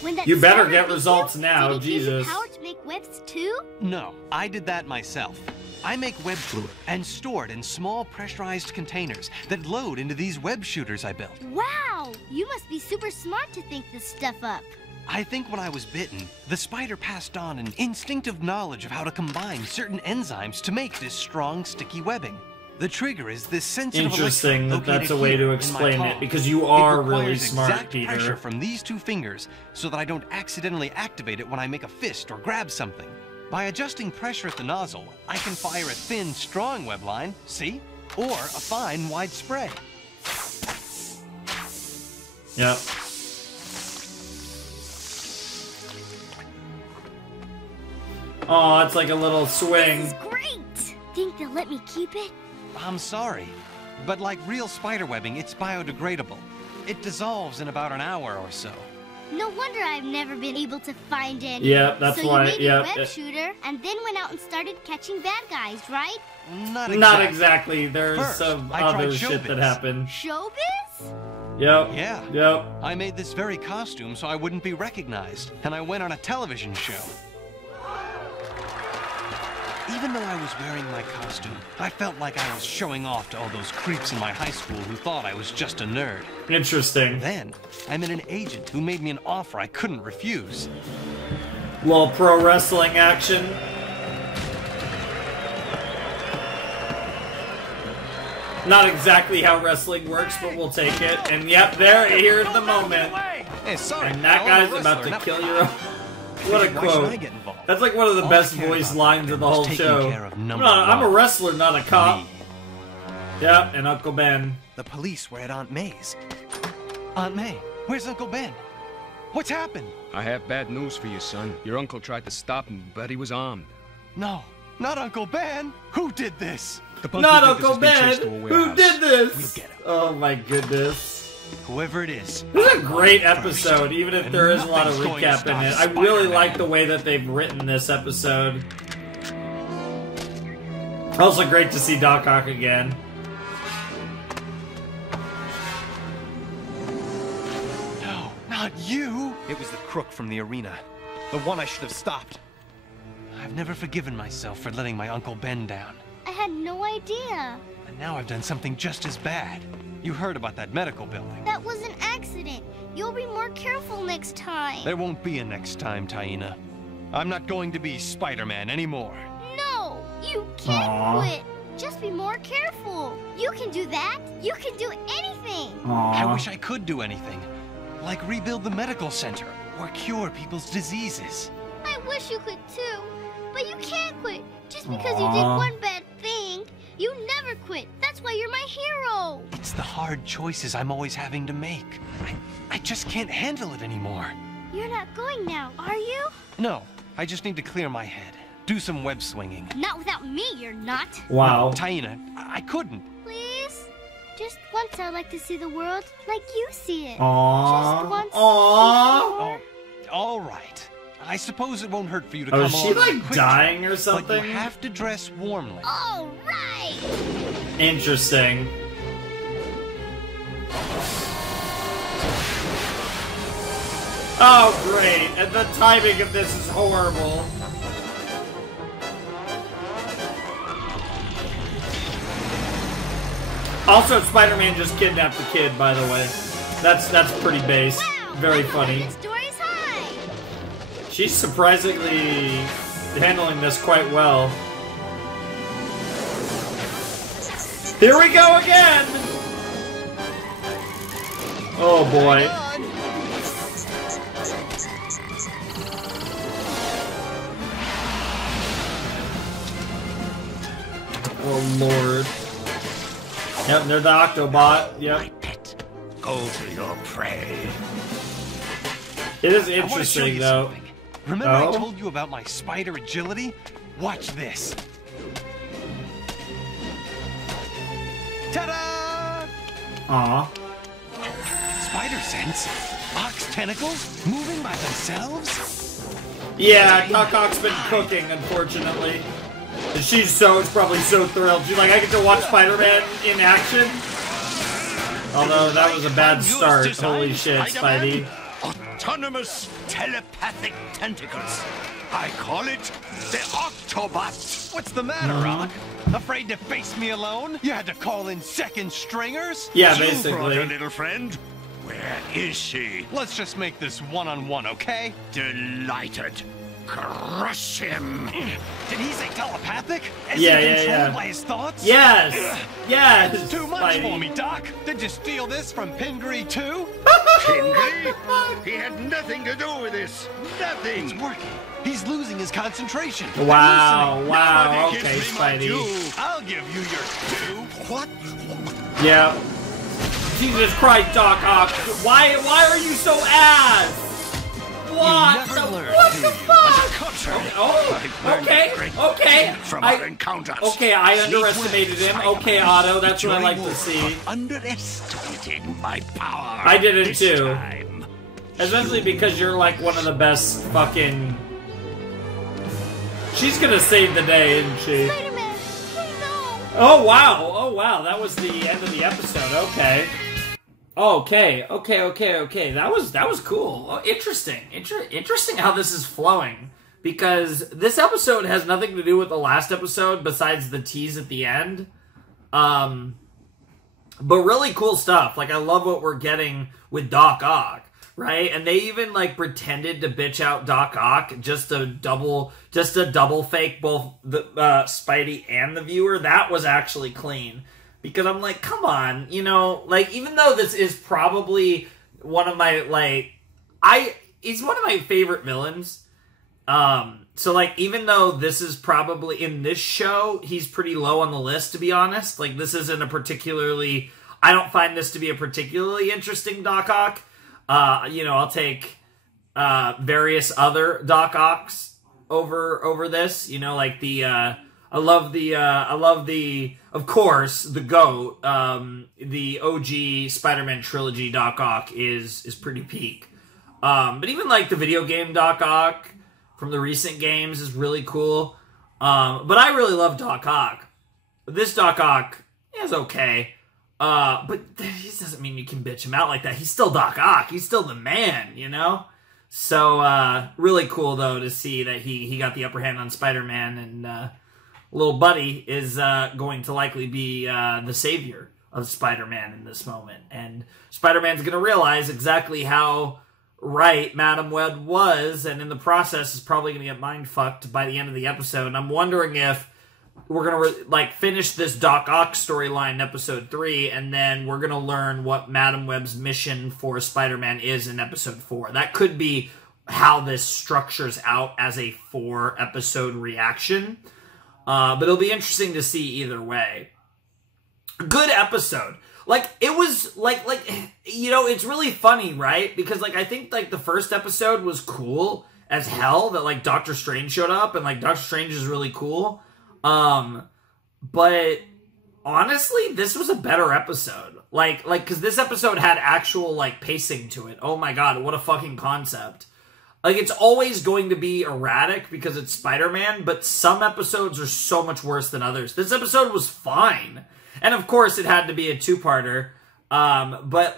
When that You better spider get bit results you, now, did it give you Jesus. power to make webs too? No, I did that myself. I make web fluid and store it in small pressurized containers that load into these web shooters I built. Wow! You must be super smart to think this stuff up. I think when I was bitten, the spider passed on an instinctive knowledge of how to combine certain enzymes to make this strong, sticky webbing. The trigger is this sensitive Interesting electrode that that's a located way here to in my explain palm. it, because you are It really requires smart, exact Peter. pressure from these two fingers so that I don't accidentally activate it when I make a fist or grab something. By adjusting pressure at the nozzle, I can fire a thin, strong web line, see? Or a fine, wide spray. Yep. Oh, it's like a little swing. This is great! Think they'll let me keep it? I'm sorry, but like real spider webbing, it's biodegradable. It dissolves in about an hour or so. No wonder I've never been able to find any. Yeah, that's so why- you made yeah, a web yeah. shooter and then went out and started catching bad guys, right? Not exactly. There's First, some I tried other shit that showbiz. happened. Showbiz? Yep. Yeah. Yep. I made this very costume so I wouldn't be recognized, and I went on a television show. Even though I was wearing my costume, I felt like I was showing off to all those creeps in my high school who thought I was just a nerd. Interesting. Then, I met an agent who made me an offer I couldn't refuse. Little pro wrestling action. Not exactly how wrestling works, but we'll take it. And yep, here's the moment. Hey, sorry, And that pal, I'm a guy's about wrestler, to not kill pal. your own. What a Why should I quote. get involved? That's like one of the All best I cared voice about lines of the was whole taking show. care of I'm number a one. wrestler, not a cop. Me. Yep, and Uncle Ben. The police were at Aunt May's. Aunt May, where's Uncle Ben? What's happened? I have bad news for you, son. Your uncle tried to stop him, but he was armed. No, not Uncle Ben. Who did this? The pumpkin Not thinkers Uncle has been Ben! chased to a Who warehouse. did this? We'll get him. Oh my goodness. Whoever it is. This is a great First. episode, even if And there is a lot of nothing's going to recap in stop it. I really Spider-Man. like the way that they've written this episode. Also great to see Doc Ock again. No, not you. It was the crook from the arena. The one I should have stopped. I've never forgiven myself for letting my Uncle Ben down. I had no idea. And And now I've done something just as bad. You heard about that medical building. That was an accident. You'll be more careful next time. There won't be a next time, Taina. I'm not going to be Spider-Man anymore. No, you can't quit. Just be more careful. You can do that. You can do anything. I wish I could do anything. Like rebuild the medical center or cure people's diseases. I wish you could too. But you can't quit. Just because you did one bad thing, you never quit. That's why you're my hero. It's the hard choices I'm always having to make. I just can't handle it anymore. You're not going now, are you? No, I just need to clear my head. Do some web swinging. Not without me, you're not. Wow. Taina, I couldn't. Please? Just once I'd like to see the world like you see it. Aww. Just once. Oh, all right. I suppose it won't hurt for you to come is she along like quickly, dying or something? But you have to dress warmly. All right. Interesting. Oh, great. And the timing of this is horrible. Also, Spider-Man just kidnapped the kid, by the way. That's pretty base. Wow, very funny. Story's high. She's surprisingly handling this quite well. Here we go again! Oh boy. Oh lord. Yep, they're the Octobot. Yep. Go to your prey. It is I wanna show interesting you though. something. Remember I told you about my spider agility? Watch this. Ta-da! Aw. Spider sense? Ox tentacles? Moving by themselves? Yeah, Doc Ock's been cooking, unfortunately. And she's probably so thrilled. She's like, I get to watch Spider-Man in action? Although that was a bad start. Holy shit, Spidey. Autonomous telepathic tentacles. I call it the Octobot. What's the matter, Rock? Afraid to face me alone? You had to call in second stringers? Yeah, You basically. brought her, little friend. Where is she? Let's just make this one-on-one, okay? Delighted. Crush him. Did he say telepathic? Is Yeah, he yeah, controlled yeah. by his thoughts? Yes! Yes! It's too much Spidey. for me, Doc. Did you steal this from Pingree too? Pingree? He had nothing to do with this. Nothing. It's working. He's losing his concentration. Wow, Hallucinating. wow, Nobody okay, gives me my Spidey. due. I'll give you your due. What? Yeah. Jesus Christ, Doc Ock. Why are you so ass? What never the, learn, what do the you? fuck? Okay, From our encounters. Okay, I underestimated him. Okay, Otto, that's what I like to see. Underestimating my power. I did it this too. time. Especially because you're like one of the best fucking... She's gonna save the day, isn't she? Spider-Man, no. Oh wow, that was the end of the episode, okay. Okay. That was cool. Oh, interesting. Interesting how this is flowing. Because this episode has nothing to do with the last episode besides the tease at the end. But really cool stuff. Like, I love what we're getting with Doc Ock, right? And they even, like, pretended to bitch out Doc Ock just to double fake both the Spidey and the viewer. That was actually clean. Because I'm like, come on, you know, like, even though this is probably one of my, like, he's one of my favorite villains. So, like, even though this is probably, in this show, he's pretty low on the list, to be honest. Like, this isn't I don't find this to be a particularly interesting Doc Ock. You know, I'll take, various other Doc Ocks over this, you know, like I love the, of course, the GOAT, the OG Spider-Man trilogy Doc Ock is pretty peak. But even, like, the video game Doc Ock from the recent games is really cool. But I really love Doc Ock. This Doc Ock is okay. But this doesn't mean you can bitch him out like that. He's still Doc Ock. He's still the man, you know? So, really cool, though, to see that he got the upper hand on Spider-Man, and, little buddy is going to likely be the savior of Spider-Man in this moment. And Spider-Man's going to realize exactly how right Madam Web was, and in the process is probably going to get mind-fucked by the end of the episode. And I'm wondering if we're going to finish this Doc Ock storyline in episode 3, and then we're going to learn what Madam Web's mission for Spider-Man is in episode 4. That could be how this structures out as a 4-episode reaction. But it'll be interesting to see either way. Good episode. It was, it's really funny, right? Because, I think, the first episode was cool as hell, that, Doctor Strange showed up, and, Doctor Strange is really cool. But, honestly, this was a better episode. Because this episode had actual, pacing to it. Oh my god, what a fucking concept. It's always going to be erratic because it's Spider-Man, but some episodes are so much worse than others. This episode was fine. And of course, it had to be a 2-parter. But,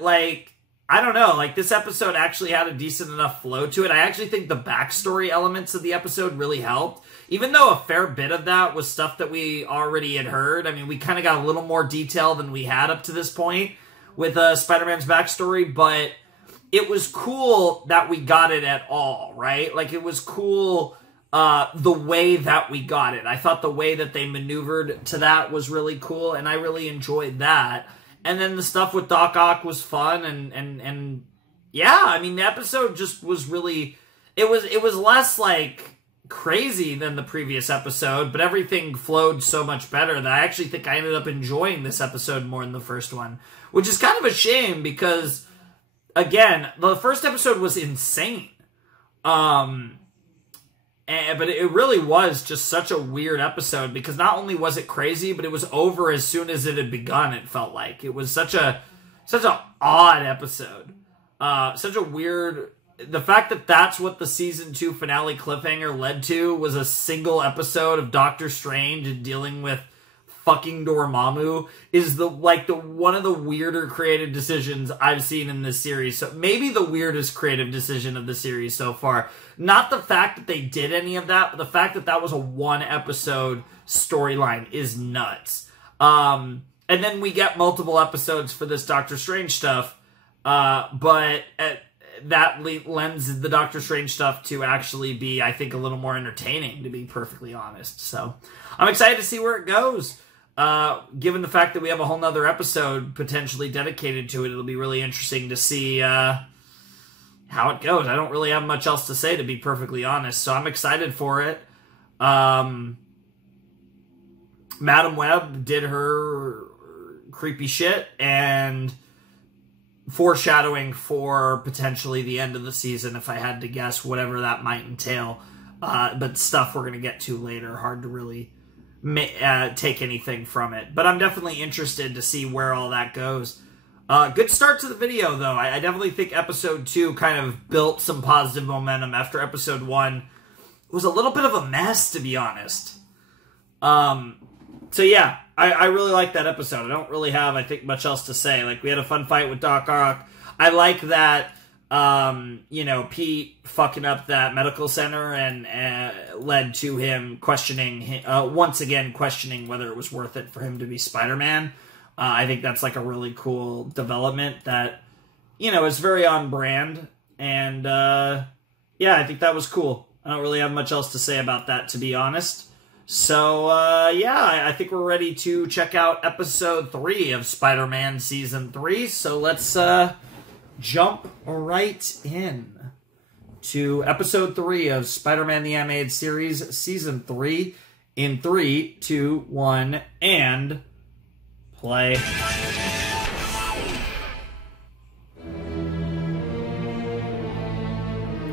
I don't know. This episode actually had a decent enough flow to it. I actually think the backstory elements of the episode really helped. Even though a fair bit of that was stuff that we already had heard. I mean, we kind of got a little more detail than we had up to this point with Spider-Man's backstory, but it was cool that we got it at all, right? It was cool the way that we got it. I thought the way that they maneuvered to that was really cool, and I really enjoyed that. And then the stuff with Doc Ock was fun, and yeah, I mean, the episode just was really, it was less, crazy than the previous episode, but everything flowed so much better that I actually think I ended up enjoying this episode more than the first one, which is kind of a shame because, again, the first episode was insane. But it really was just such a weird episode because not only was it crazy, but it was over as soon as it had begun, it felt like. It was such a odd episode. Such a weird... The fact that that's what the season 2 finale cliffhanger led to was a single episode of Doctor Strange dealing with fucking Dormammu is the one of the weirder creative decisions I've seen in this series. So maybe the weirdest creative decision of the series so far. Not the fact that they did any of that, but the fact that that was a 1-episode storyline is nuts. And then we get multiple episodes for this Doctor Strange stuff, but that lends the Doctor Strange stuff to actually be, I think, a little more entertaining, to be perfectly honest. So I'm excited to see where it goes. Given the fact that we have a whole nother episode potentially dedicated to it, it'll be really interesting to see how it goes. I don't really have much else to say, to be perfectly honest, so I'm excited for it. Madam Web did her creepy shit, and foreshadowing for potentially the end of the season, if I had to guess, whatever that might entail. But stuff we're going to get to later. Hard to really take anything from it. But I'm definitely interested to see where all that goes. Good start to the video, though. I definitely think episode 2 kind of built some positive momentum after episode 1. It was a little bit of a mess, to be honest. So yeah, I really like that episode. I don't really have, I think, much else to say. We had a fun fight with Doc Ock. I like that, Pete fucking up that medical center and led to him questioning, once again, questioning whether it was worth it for him to be Spider-Man. I think that's, a really cool development that, is very on brand. And, yeah, I think that was cool. I don't really have much else to say about that, to be honest. So, yeah, I think we're ready to check out episode 3 of Spider-Man Season 3. So let's jump right in to episode 3 of Spider-Man the Animated Series Season 3 in 3, 2, 1, and play.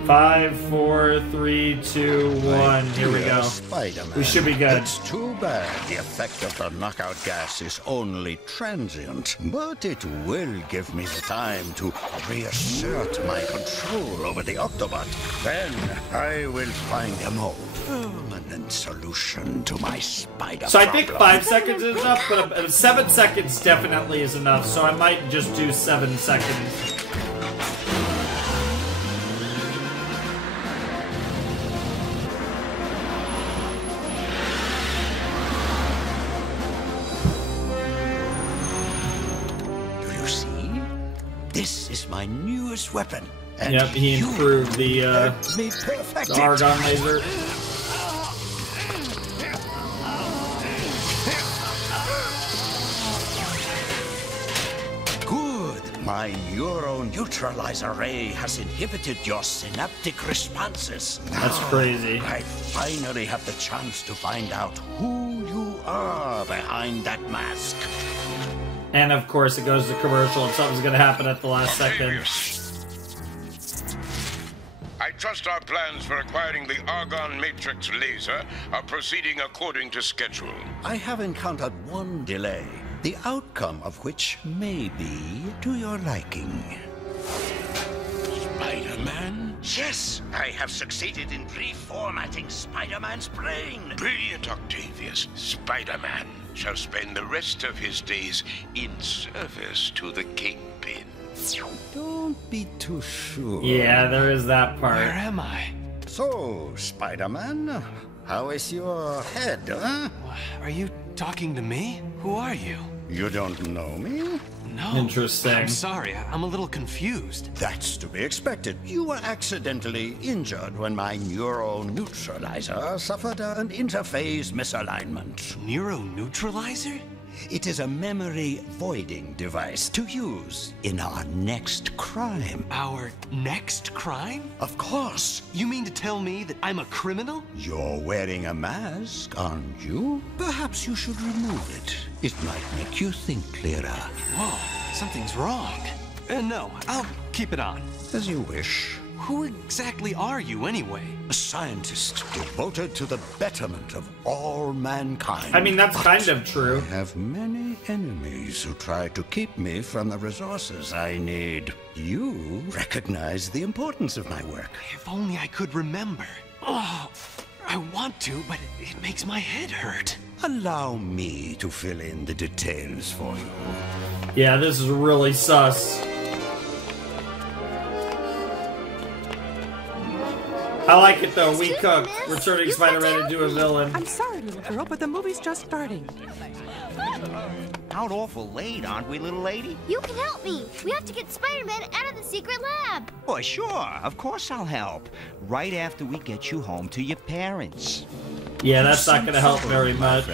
5, 4, 3, 2, 1. Here we go. Spider-Man. We should be good. It's too bad the effect of the knockout gas is only transient, but it will give me the time to reassert my control over the Octobot. Then I will find a more permanent solution to my spider So I think problem. 5 seconds is enough, but 7 seconds definitely is enough, so I might just do 7 seconds. This is my newest weapon. And Yep, he improved the Argon laser. Good. My neuroneutralizer ray has inhibited your synaptic responses. That's crazy. I finally have the chance to find out who you are behind that mask. And of course it goes to commercial and something's gonna happen at the last second. I trust our plans for acquiring the Argon Matrix laser are proceeding according to schedule. I have encountered one delay, the outcome of which may be to your liking. Spider-Man? Yes, I have succeeded in reformatting Spider-Man's brain. Brilliant, Octavius. Spider-Man shall spend the rest of his days in service to the Kingpin. Don't be too sure. Yeah, there is that part. Where am I? So, Spider-Man, how is your head, huh? Are you talking to me? Who are you? You don't know me? No. Interesting. I'm sorry, I'm a little confused. That's to be expected. You were accidentally injured when my neuroneutralizer suffered an interphase misalignment. Neuroneutralizer? It is a memory voiding device to use in our next crime. Our next crime? Of course. You mean to tell me that I'm a criminal? You're wearing a mask, aren't you? Perhaps you should remove it. It might make you think clearer. Whoa, something's wrong. No, I'll keep it on. As you wish. Who exactly are you, anyway? A scientist devoted to the betterment of all mankind. I mean, that's kind of true. I have many enemies who try to keep me from the resources I need. You recognize the importance of my work. If only I could remember. Oh, I want to, but it makes my head hurt. Allow me to fill in the details for you. Yeah, this is really sus. I like it though. We cook, returning Spider-Man into a villain. I'm sorry, little girl, but the movie's just starting. Out awful late, aren't we, little lady? You can help me. We have to get Spider-Man out of the secret lab. Oh, sure. Of course I'll help. Right after we get you home to your parents. Yeah, that's not gonna help very much.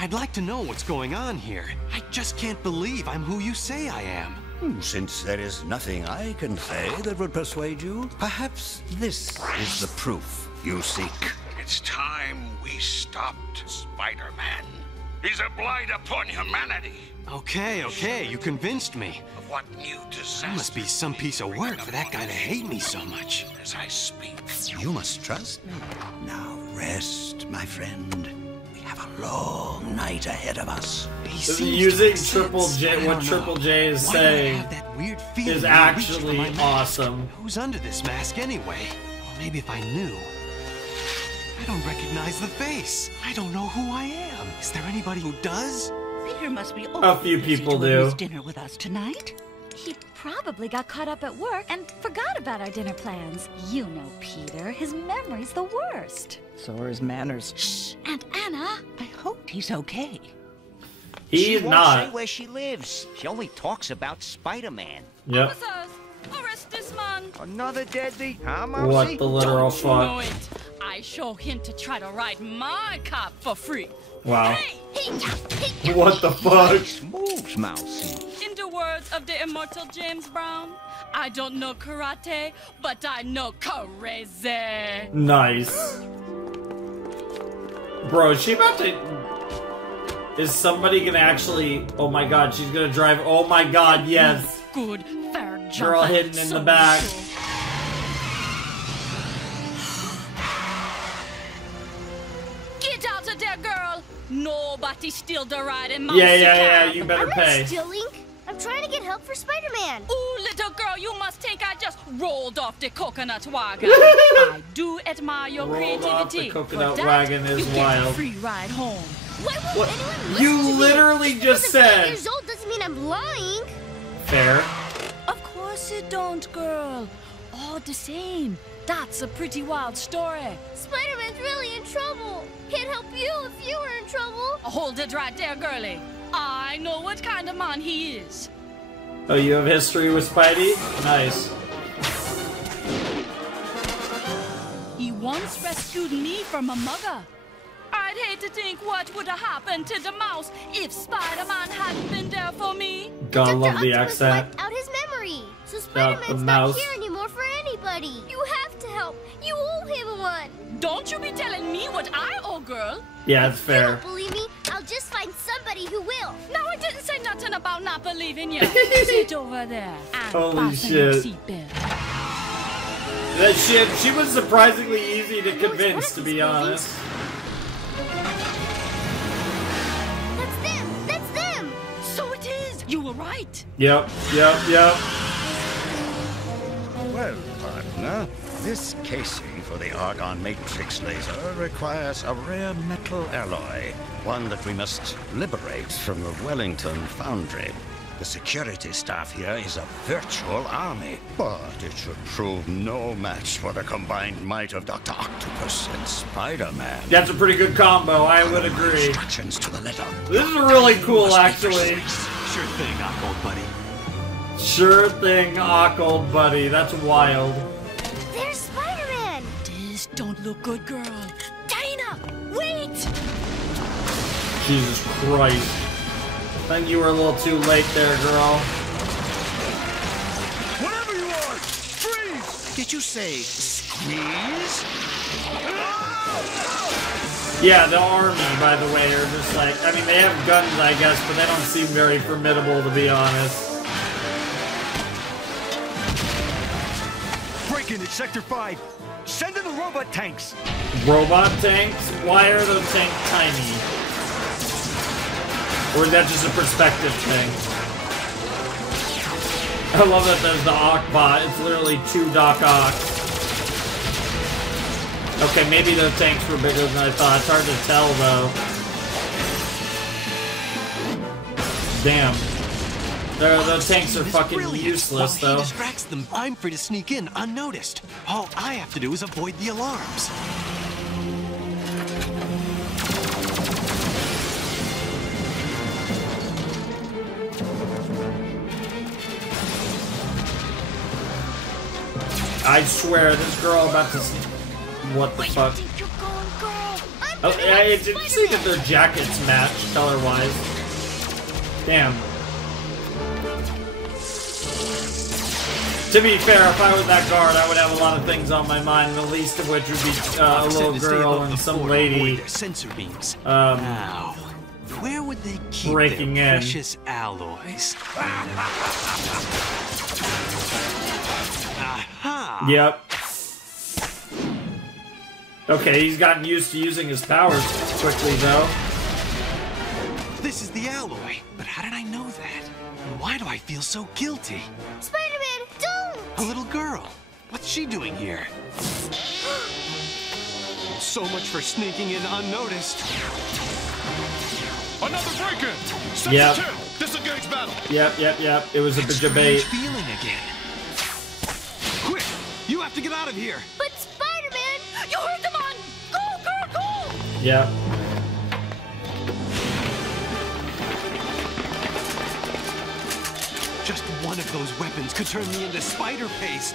I'd like to know what's going on here. I just can't believe I'm who you say I am. Since there is nothing I can say that would persuade you, perhaps this is the proof you seek. It's time we stopped Spider-Man. He's a blight upon humanity. Okay, you convinced me. Of what new disaster? That must be some piece of work for that guy to hate me so much. As I speak. You must trust me. Now rest, my friend. We have a long night ahead of us. Using Triple J, what Triple J is saying is actually awesome. Who's under this mask anyway? Well, maybe if I knew. I don't recognize the face. I don't know who I am. Is there anybody who does? Peter must be A few people do. Dinner with us tonight. He probably got caught up at work and forgot about our dinner plans. You know Peter, his memory's the worst. So are his manners. Shh, Aunt Anna. I hope he's okay. He's won't not. say where she lives. She only talks about Spider-Man. Yep. Officers, arrest this man. Another deadbeat, huh, What the literal Don't you know fuck? it? I show him to try to ride my cop for free. Wow. Hey, What the fuck? Moves, Mousy. In the words of the immortal James Brown, I don't know karate, but I know crazy. Nice. Bro, is she about to... Is somebody gonna actually... Oh my god, she's gonna drive... Oh my god, yes. Good, fair jump. Girl hidden in the back. Get out of there, girl. Nobody steal the ride in my Yeah, you better I'm pay. not stealing. I'm trying to get help for Spider-Man. Ooh, little girl, you must think I just rolled off the coconut wagon. I do admire your Rolled off the creativity. coconut For that, wagon is you get wild. a free ride home. Why won't What? anyone listen You to me? literally just Because I'm 5 said... years old doesn't mean I'm lying. Fair. Of course it don't, girl. All the same, that's a pretty wild story. Spider-Man's really in trouble. He'd help you if you were in trouble. Hold it right there, girlie. I know what kind of man he is. Oh, you have history with Spidey? Nice. He once rescued me from a mugger. I'd hate to think what would have happened to the mouse if Spider-Man hadn't been there for me. God, love the accent. Wiped out his memory, so Got the Spider-Man's not mouse. here anymore for anybody. You have to help. You owe him one. Don't you be telling me what I owe, girl. Yeah, it's If you fair. don't believe me, I'll just find somebody who will. No, I didn't say nothing about not believing you. Sit over there and Holy fasten your shit. seatbelt. That shit, she was surprisingly easy to convince, to be honest. That's them. So it is. You were right. Yep. Well, partner, this casing for the Argon Matrix laser requires a rare metal alloy, one that we must liberate from the Wellington foundry. The security staff here is a virtual army, but it should prove no match for the combined might of Dr. Octopus and Spider-Man. That's a pretty good combo, I would agree. Instructions to the letter. This is really cool, actually. Sure thing, Old Buddy. Sure thing, old buddy. That's wild. There's Spider-Man. This don't look good, girl. Dana, wait! Jesus Christ. I think you were a little too late there, girl. Whatever you are, freeze! Did you say squeeze? Yeah, the army, by the way, are just like, I mean, they have guns, I guess, but they don't seem very formidable, to be honest. Break in at Sector 5. Send in the robot tanks. Robot tanks? Why are those tanks tiny? Or is that just a perspective thing? I love that there's the Ockbot. It's literally 2 Doc Ocks. Okay, maybe those tanks were bigger than I thought. It's hard to tell, though. Damn. The tanks are fucking useless, While though. he distracts them, I'm free to sneak in unnoticed. All I have to do is avoid the alarms. I swear, this girl about to... What the fuck? Oh, yeah, it didn't see that their jackets match color-wise. Damn. To be fair, if I was that guard, I would have a lot of things on my mind, the least of which would be a little girl and some lady Sensor beams. Now, where would they keep breaking their in. precious alloys? Aha! Yep. Okay, he's gotten used to using his powers quickly, though. This is the alloy. But how did I know that? And why do I feel so guilty? Spider-Man, don't! A little girl. What's she doing here? So much for sneaking in unnoticed. Another break-in! Sector Yep. 10, disengage battle! Yep. It was a big debate. Feeling again. Quick! You have to get out of here! But Spider-Man, You heard them on! Go, girl, go! Yep. Just one of those weapons could turn me into spider paste.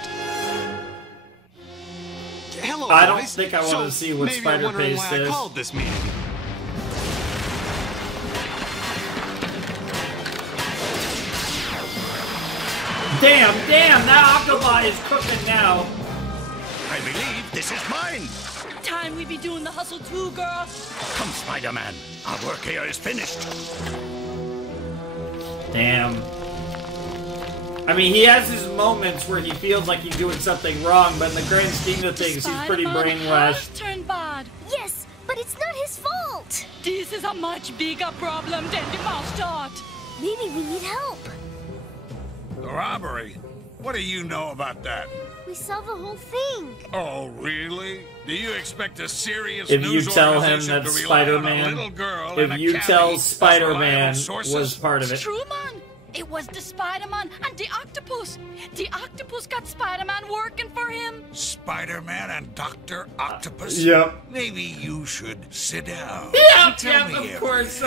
Hello, I don't boys. think I want So, to see what maybe spider you're wondering paste why is. I called this meeting. Damn, that Octobot is cooking now. I believe this is mine. Time we be doing the hustle too, girl. Come, Spider-Man. Our work here is finished. Damn. I mean, he has his moments where he feels like he's doing something wrong, but in the grand scheme of things, he's pretty Spider-Man brainwashed. has turned bad. Yes, but it's not his fault. This is a much bigger problem than the mouse thought. Maybe we need help. The robbery? What do you know about that? We saw the whole thing. Oh, really? Do you expect a serious If you news tell him organization that to rely on a Spider-Man, little girl and if a you cabbie tell as Spider-Man reliable sources? was part of it. True, man. It was the Spider-Man and the octopus. The octopus got Spider-Man working for him. Spider-Man and Dr. Octopus? Yep. Maybe you should sit down. Yeah, Tell me of course,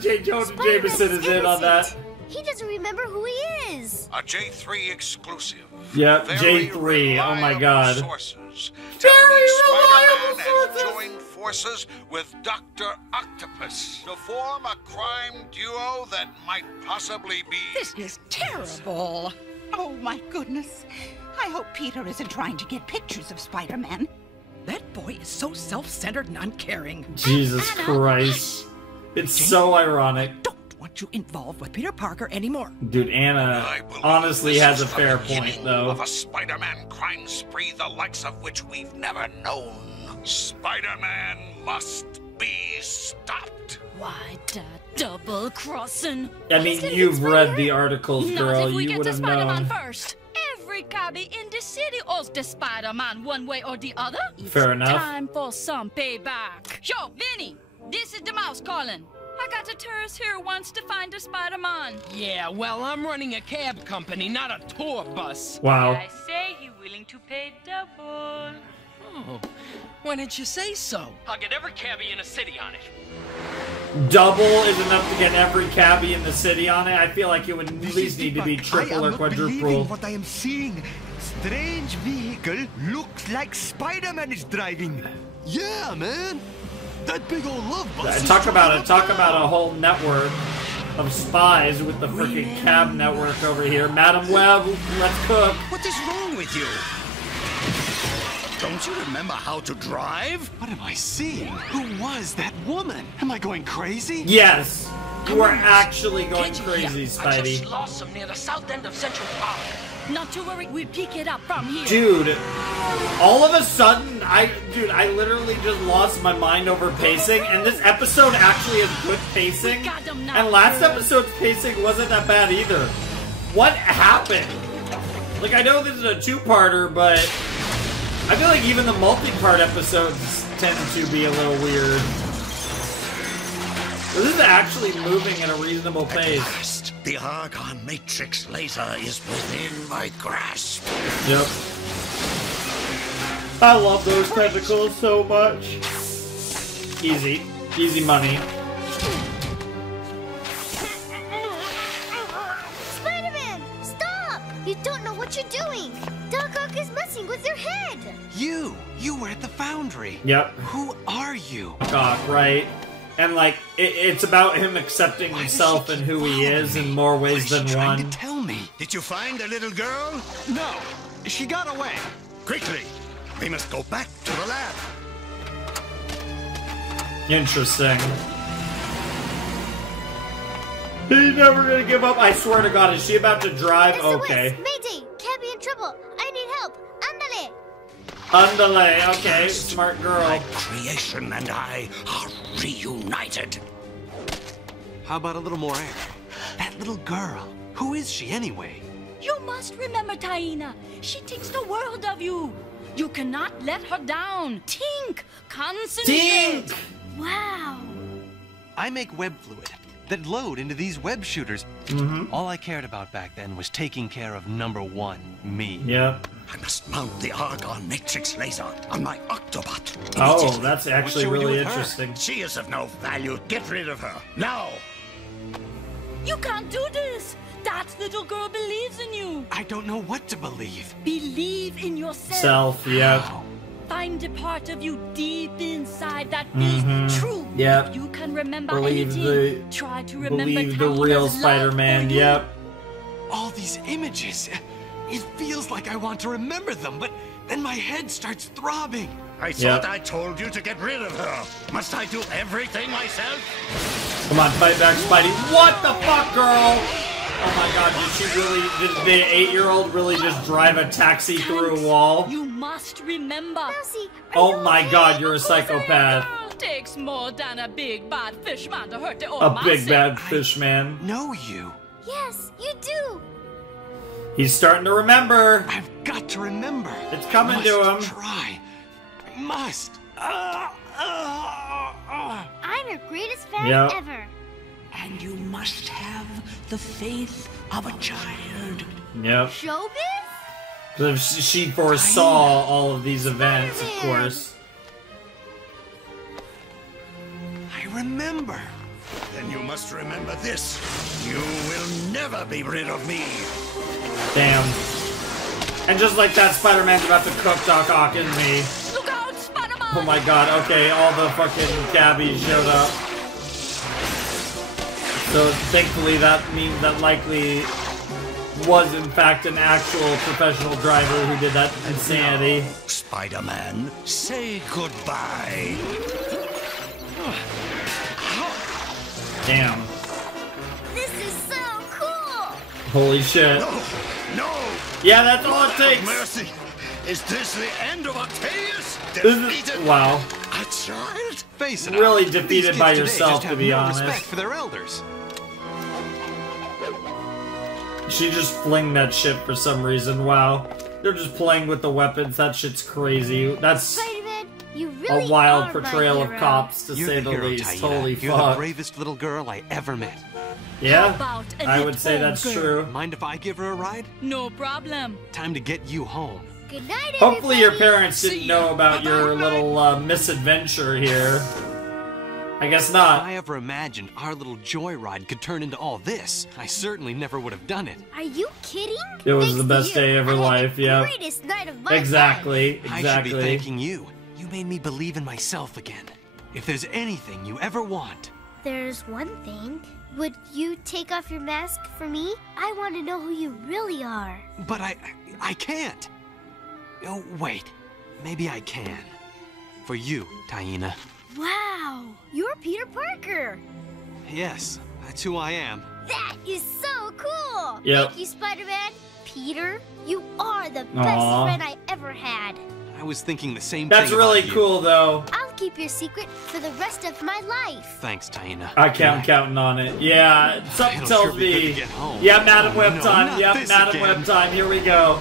J. Jonah Spider-Man Jameson is in on that. He doesn't remember who he is. A J3 exclusive. Yep, Very J3. Oh my reliable god. Sources tell me Spider-Man has joined forces with Dr. Octopus to form a crime duo that might possibly be... This is terrible. Oh, my goodness. I hope Peter isn't trying to get pictures of Spider-Man. That boy is so self-centered and uncaring. Jesus Christ. It's so ironic. Want you involved with Peter Parker anymore. Dude, Anna honestly has a fair point, though. Of a Spider-Man crime spree the likes of which we've never known. Spider-Man must be stopped. Why the double crossing? I mean, you've read the articles, girl. Not if we You get would to have Spider-Man known. first. Every cabbie in the city owes the Spider-Man one way or the other. Fair enough. Time for some payback. Yo, Vinny, this is the mouse calling. I got a tourist here who wants to find a Spider-Man. Yeah, well, I'm running a cab company, not a tour bus. Wow. I say he willing to pay double. Oh, why didn't you say so? I'll get every cabbie in the city on it. Double is enough to get every cabbie in the city on it. I feel like it would at least need to be triple or quadruple. What I am seeing. Strange vehicle looks like Spider-Man is driving. Yeah, man. That big old love bus. Talk about a whole network of spies with the freaking cab network over here. Madam Web, let's cook. What is wrong with you? Don't you remember how to drive? What am I seeing? Who was that woman? Am I going crazy? Yes, you are actually going crazy, I Spidey. just lost some near the south end of Central Park. Not to worry, we'll pick it up from here. Dude, all of a sudden, I literally just lost my mind over pacing, and this episode actually has good pacing, and last episode's pacing wasn't that bad either. What happened? Like, I know this is a two-parter, but I feel like even the multi-part episodes tend to be a little weird. This is actually moving at a reasonable pace. The Argon Matrix laser is within my grasp. Yep. I love those tentacles so much. Easy. Easy money. Spider-Man, stop! You don't know what you're doing. Doc Ock is messing with your head. You were at the foundry. Yep. Who are you? Doc, right? And like, it's about him accepting himself and who he is in more ways than one. Tell me. Did you find the little girl? No, she got away. Quickly, we must go back to the lab. Interesting. He's never gonna give up. I swear to God, is she about to drive? Okay. Mayday, Cabby in trouble. I need help. Andale. Andale, okay, smart girl. My creation and I are reunited. How about a little more air? That little girl. Who is she anyway? You must remember, Taina. She thinks the world of you. You cannot let her down. Think. Concentrate. Think. Wow. I make web fluid that load into these web shooters. All I cared about back then was taking care of number one, me. Yep. I must mount the Argon Matrix laser on my Octobot. Oh, that's actually really interesting. She is of no value. Get rid of her. Now! You can't do this. That little girl believes in you. I don't know what to believe. Believe in yourself. Self, yep. Find a part of you deep inside that feels true. Yep. If you can remember Believe anything, try to remember Believe the Taina's real love Spider-Man, for you. yep. All these images. It feels like I want to remember them, but then my head starts throbbing. I thought I told you to get rid of her. Must I do everything myself? Come on, fight back, Spidey. What the fuck, girl? Oh my God, did the 8-year-old really just drive a taxi through a wall? You must remember. Oh my God, you're a psychopath. Takes more than a big bad fish man to hurt the old A big bad fish man. Know you. Yes, you do. He's starting to remember. I've got to remember. It's coming to him. Try. I must. I'm your greatest fan Yep. ever. And you must have the faith of a child. Yep. Showbiz? Because she foresaw all of these events, of course. I remember. Then you must remember this. You will never be rid of me. Damn. And just like that, Spider-Man's about to cook Doc Ock, isn't he? Look out, Spider-Man! Oh my god, okay, all the fucking cabbies showed up. So thankfully that means that likely was in fact an actual professional driver who did that insanity. No, Spider-Man, say goodbye. Damn. This is so cool! Holy shit. No! Yeah, that's all it takes! Mercy! Is this the end of Octavius? Defeated? Wow. A child? Face it, really These defeated kids by today yourself, just to have be no honest. respect for their elders. She just flinged that shit for some reason. Wow. They're just playing with the weapons. That shit's crazy. That's Spider-Man, you really a wild are portrayal my of hero. cops, to You're say the the hero, least. Taina. Holy You're fuck. the bravest little girl I ever met. Yeah, a I would bit say that's older. true. Mind if I give her a ride? No problem. Time to get you home. Good night, Hopefully your everybody. parents didn't know about your little misadventure here. I guess not. If I ever imagined our little joyride could turn into all this, I certainly never would have done it. Are you kidding? It was Thanks the to best you, day of her I had life, the yeah. greatest night of my life. Exactly, I should exactly. be thanking you. You made me believe in myself again. If there's anything you ever want, There's one thing. Would you take off your mask for me? I want to know who you really are. but I can't. Oh, wait. Maybe I can. For you, Taina. Wow, you're Peter Parker. Yes, that's who I am. That is so cool. Yep. Thank you, Spider-Man. Peter, you are the best Aw. friend I ever had. I was thinking the same That's thing really about you. cool, though. I'll keep your secret for the rest of my life. Thanks, Taina. I'm counting on it. Yeah, something It'll tells sure be good me. to get home. Yeah, Madam Oh, Web no, time. not Yep, this Madam again. Web time. Here we go.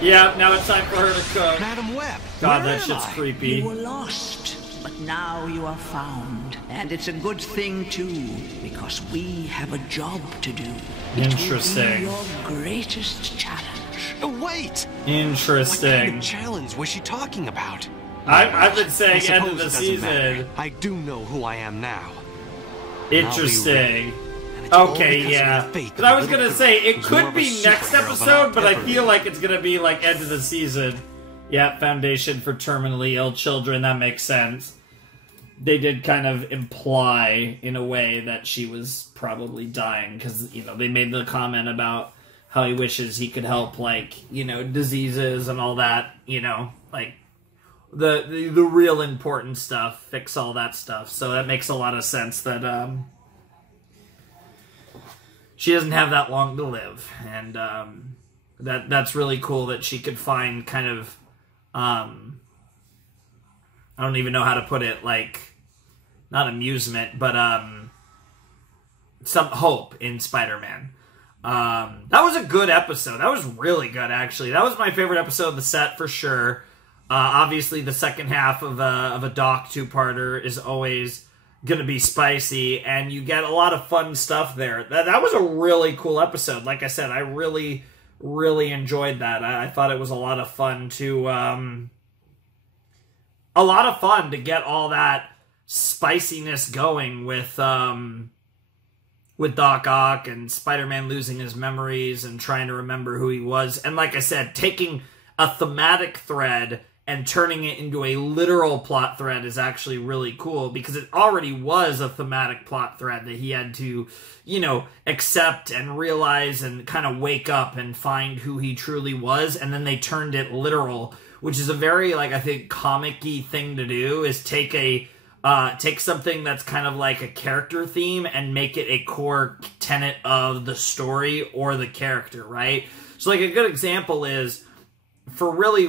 Yeah, now it's time for her to cook. Madam Web. God, Where that am shit's I? creepy. You were lost, but now you are found. And it's a good thing, too, because we have a job to do. Interesting. It will be your greatest challenge. Wait! Interesting. What kind of challenge was she talking about? I've been saying I end of suppose the it doesn't matter. season. I do know who I am now. Interesting. it's all Okay, because of yeah. the faith Because of I the was little gonna girl say it who's more could of a be next superhero than episode, but I I'll feel ever like it's gonna be like end of the season. Yeah, Foundation for Terminally Ill Children. That makes sense. They did kind of imply, in a way, that she was probably dying because they made the comment about how he wishes he could help, like diseases and all that. Like the real important stuff, fix all that stuff. So that makes a lot of sense that she doesn't have that long to live, and that's really cool that she could find kind of I don't even know how to put it, like not amusement, but some hope in Spider-Man. That was a good episode. That was really good, actually. That was my favorite episode of the set for sure. Obviously, the second half of a Doc two-parter is always going to be spicy, and you get a lot of fun stuff there. That was a really cool episode. Like I said, I really, really enjoyed that. I thought it was a lot of fun to get all that spiciness going with Doc Ock and Spider-Man losing his memories and trying to remember who he was. And like I said, taking a thematic thread and turning it into a literal plot thread is actually really cool, because it already was a thematic plot thread that he had to, accept and realize and kind of wake up and find who he truly was. And then they turned it literal, which is a very, I think, comic-y thing to do, is take something that's kind of like a character theme and make it a core tenet of the story or the character, right? So, a good example is for more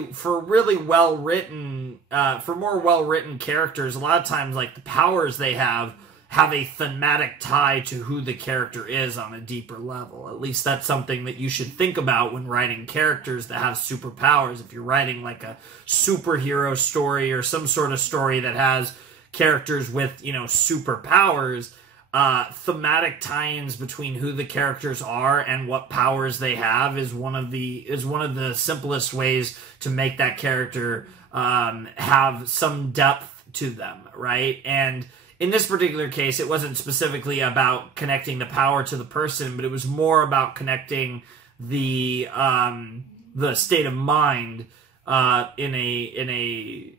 well-written characters, a lot of times, the powers they have a thematic tie to who the character is on a deeper level. At least that's something that you should think about when writing characters that have superpowers. If you're writing, a superhero story or some sort of story that has characters with superpowers, thematic tie-ins between who the characters are and what powers they have is one of the simplest ways to make that character have some depth to them, right? And in this particular case, it wasn't specifically about connecting the power to the person, but it was more about connecting the state of mind in a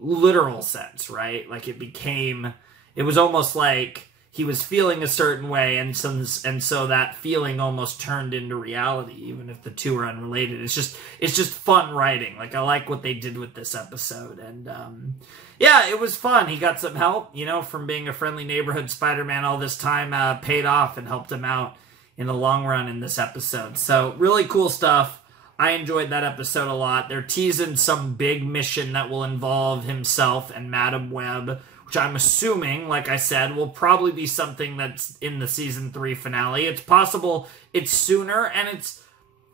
literal sense, right? Like it was almost like he was feeling a certain way, and so that feeling almost turned into reality, even if the two are unrelated. It's just fun writing. Like, I like what they did with this episode, and yeah, it was fun. He got some help, from being a friendly neighborhood Spider-Man all this time, paid off and helped him out in the long run in this episode. So really cool stuff. I enjoyed that episode a lot. They're teasing some big mission that will involve himself and Madam Web, which I'm assuming, like I said, will probably be something that's in the Season 3 finale. It's possible it's sooner, and it's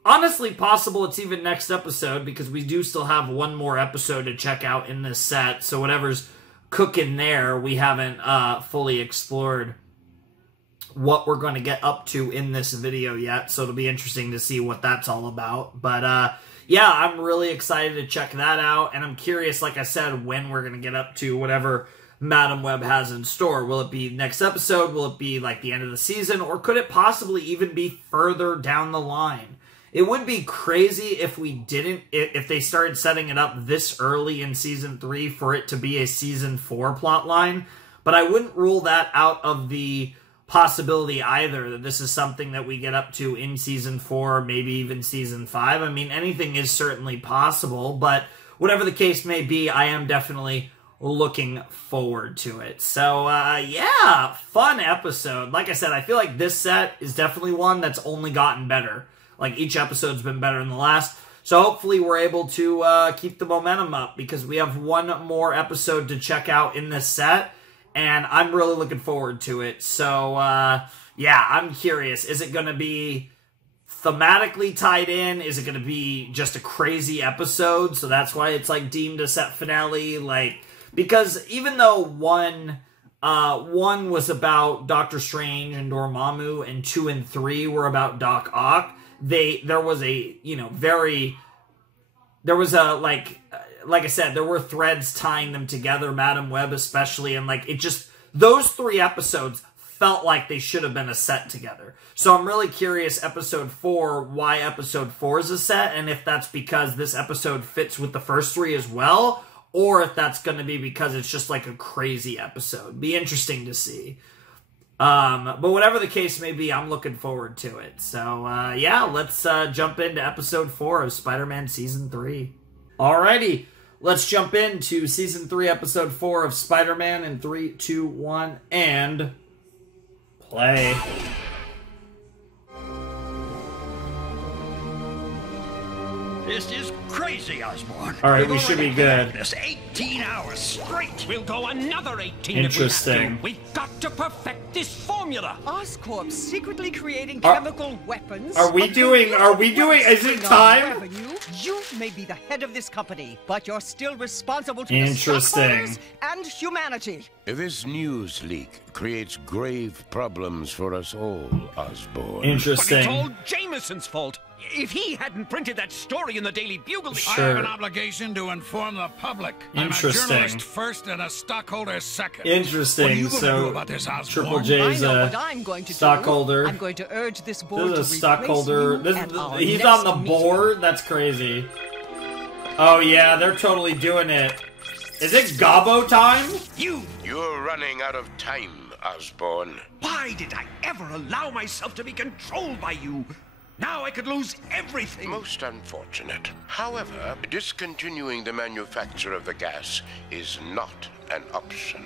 honestly possible it's even next episode, because we do still have one more episode to check out in this set, so whatever's cooking there, we haven't fully explored what we're going to get up to in this video yet, so it'll be interesting to see what that's all about. But yeah, I'm really excited to check that out, and I'm curious, like I said, when we're going to get up to whatever Madam Web has in store. Will it be next episode? Will it be like the end of the season? Or could it possibly even be further down the line? It would be crazy if if they started setting it up this early in Season 3 for it to be a Season 4 plotline, but I wouldn't rule that out of the possibility either, that this is something that we get up to in Season 4, maybe even Season 5. I mean, anything is certainly possible, but whatever the case may be, I am definitely looking forward to it. So, yeah, fun episode. Like I said, I feel like this set is definitely one that's only gotten better. Like, each episode's been better than the last. So hopefully we're able to keep the momentum up, because we have one more episode to check out in this set, and I'm really looking forward to it. So, yeah, I'm curious. Is it going to be thematically tied in? Is it going to be just a crazy episode? So that's why it's, like, deemed a set finale? Like, because even though one was about Doctor Strange and Dormammu, and 2 and 3 were about Doc Ock, there was like I said, there were threads tying them together, Madam Web especially, and like those 3 episodes felt like they should have been a set together. So I'm really curious, episode 4, why episode 4 is a set, and if that's because this episode fits with the first 3 as well, or if that's going to be because it's just like a crazy episode. Be interesting to see. But whatever the case may be, I'm looking forward to it. So, yeah, let's jump into episode 4 of Spider-Man Season 3. Alrighty, let's jump into Season 3, episode 4 of Spider-Man in 3, 2, 1, and play. This is crazy, Osborn. All right, we should be good. This 18 hours straight. We'll go another 18 Interesting. if we have to. We've got to perfect this formula. Oscorp secretly creating chemical weapons. Are we doing, is it time? You may be the head of this company, but you're still responsible to the Interesting. stockholders and humanity. This news leak creates grave problems for us all, Osborn. Interesting. But it's all Jameson's fault. If he hadn't printed that story in the Daily Bugle... Sure. I have an obligation to inform the public. Interesting. I'm a journalist first and a stockholder second. Interesting. What are you going to So, do about this, Osborn? Triple J's stockholder. I'm going to urge this board This is a to stockholder. He's He's on the board? That's crazy. Oh, yeah, they're totally doing it. Is it Gobbo time? You're running out of time, Osborn. Why did I ever allow myself to be controlled by you? Now I could lose everything. Most unfortunate. However, discontinuing the manufacture of the gas is not an option.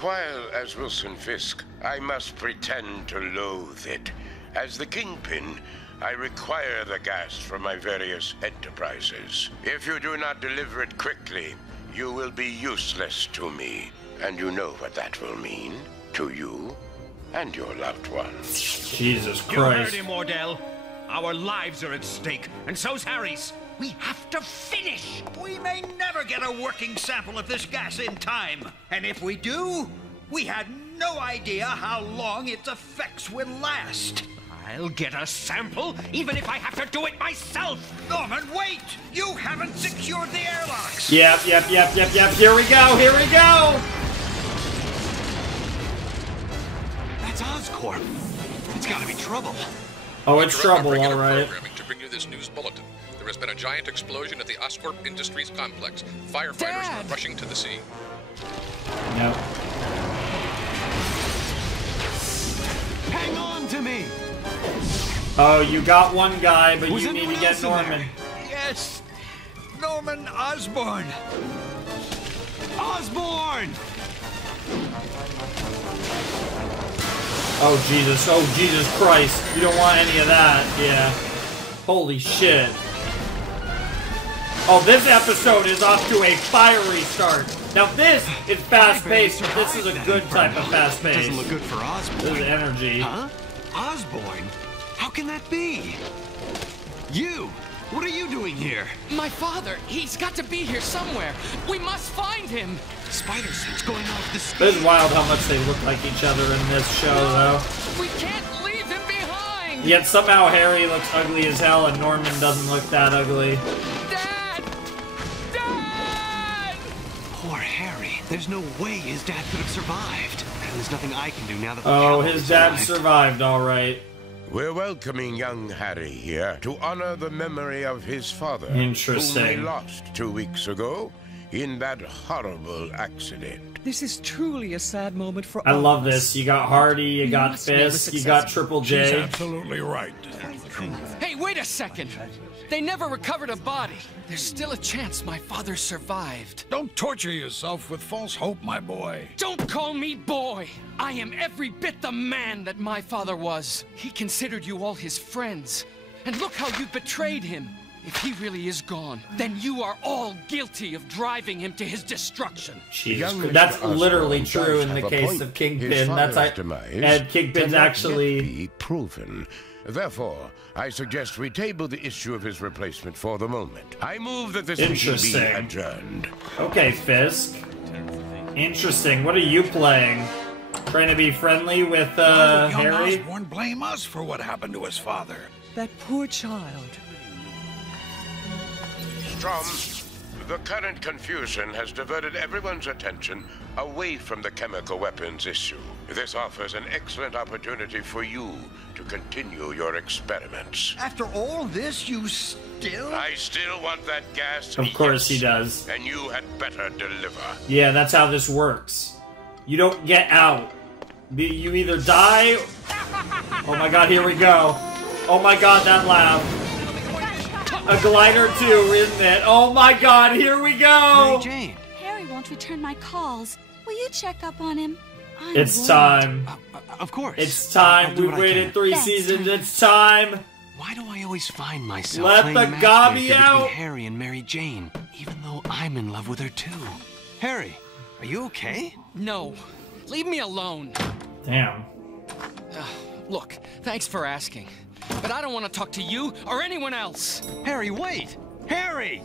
While, as Wilson Fisk, I must pretend to loathe it. As the Kingpin, I require the gas from my various enterprises. If you do not deliver it quickly, you will be useless to me. And you know what that will mean to you and your loved ones. Jesus Christ. You heard him, Ordell. Our lives are at stake, and so's Harry's. We have to finish. We may never get a working sample of this gas in time. And if we do, we had no idea how long its effects would last. I'll get a sample, even if I have to do it myself. Norman, wait! You haven't secured the airlocks. Yep. Here we go. Oscorp. It's gotta be trouble. Oh, it's trouble, all right. To bring you this news bulletin. There has been a giant explosion at the Oscorp Industries complex. Firefighters are rushing to the scene. Yep. Hang on to me! Oh, you got one guy, but you need to get Norman. Yes! Norman Osborn! Osborn! Oh, Jesus Christ. You don't want any of that. Yeah. Holy shit. Oh, this episode is off to a fiery start. Now this is fast-paced, but this is a good type of fast-paced. Doesn't look good for Osborn. This is energy. Huh? Osborn? How can that be? You! What are you doing here? My father! He's got to be here somewhere! We must find him! Spider sense going off the screen. This is wild how much they look like each other in this show, though. We can't leave him behind! Yet somehow Harry looks ugly as hell and Norman doesn't look that ugly. Dad! Dad! Poor Harry. There's no way his dad could have survived. And there's nothing I can do now that Oh, his dad survived, alright. We're welcoming young Harry here to honor the memory of his father, Interesting. whom we lost 2 weeks ago in that horrible accident. This is truly a sad moment for I all love of us. this. You got Hardy, you got must make a Fisk, you success. got Triple She's J. absolutely right. Hey, wait a second! They never recovered a body. There's still a chance my father survived. Don't torture yourself with false hope, my boy. Don't call me boy! I am every bit the man that my father was. He considered you all his friends. And look how you betrayed him. If he really is gone, then you are all guilty of driving him to his destruction. Jesus, that's literally true in the case of Kingpin. That's and Kingpin's actually be proven. Therefore, I suggest we table the issue of his replacement for the moment. I move that this meeting be Interesting. adjourned. Okay, Fisk. Interesting. What are you playing? Trying to be friendly with Young Harry? Osborn blame us for what happened to his father. That poor child. Strom, the current confusion has diverted everyone's attention away from the chemical weapons issue. This offers an excellent opportunity for you to continue your experiments. After all this, you still... I still want that gas. Of course he does. And you had better deliver. Yeah, that's how this works. You don't get out. You either die... Oh my god, here we go. Oh my god, that laugh. A glider too, isn't it? Oh my god, here we go! Mary Jane. Harry won't return my calls. Will you check up on him? I It's won't. time. Of course. It's time. I'll do We've what I waited can. 3 That's seasons. time. It's time. Why do I always find myself Let playing the matchmaker gobby between out. Harry and Mary Jane, even though I'm in love with her too? Harry, are you okay? No. Leave me alone. Damn. Look, thanks for asking. But I don't want to talk to you or anyone else. Harry, wait! Harry!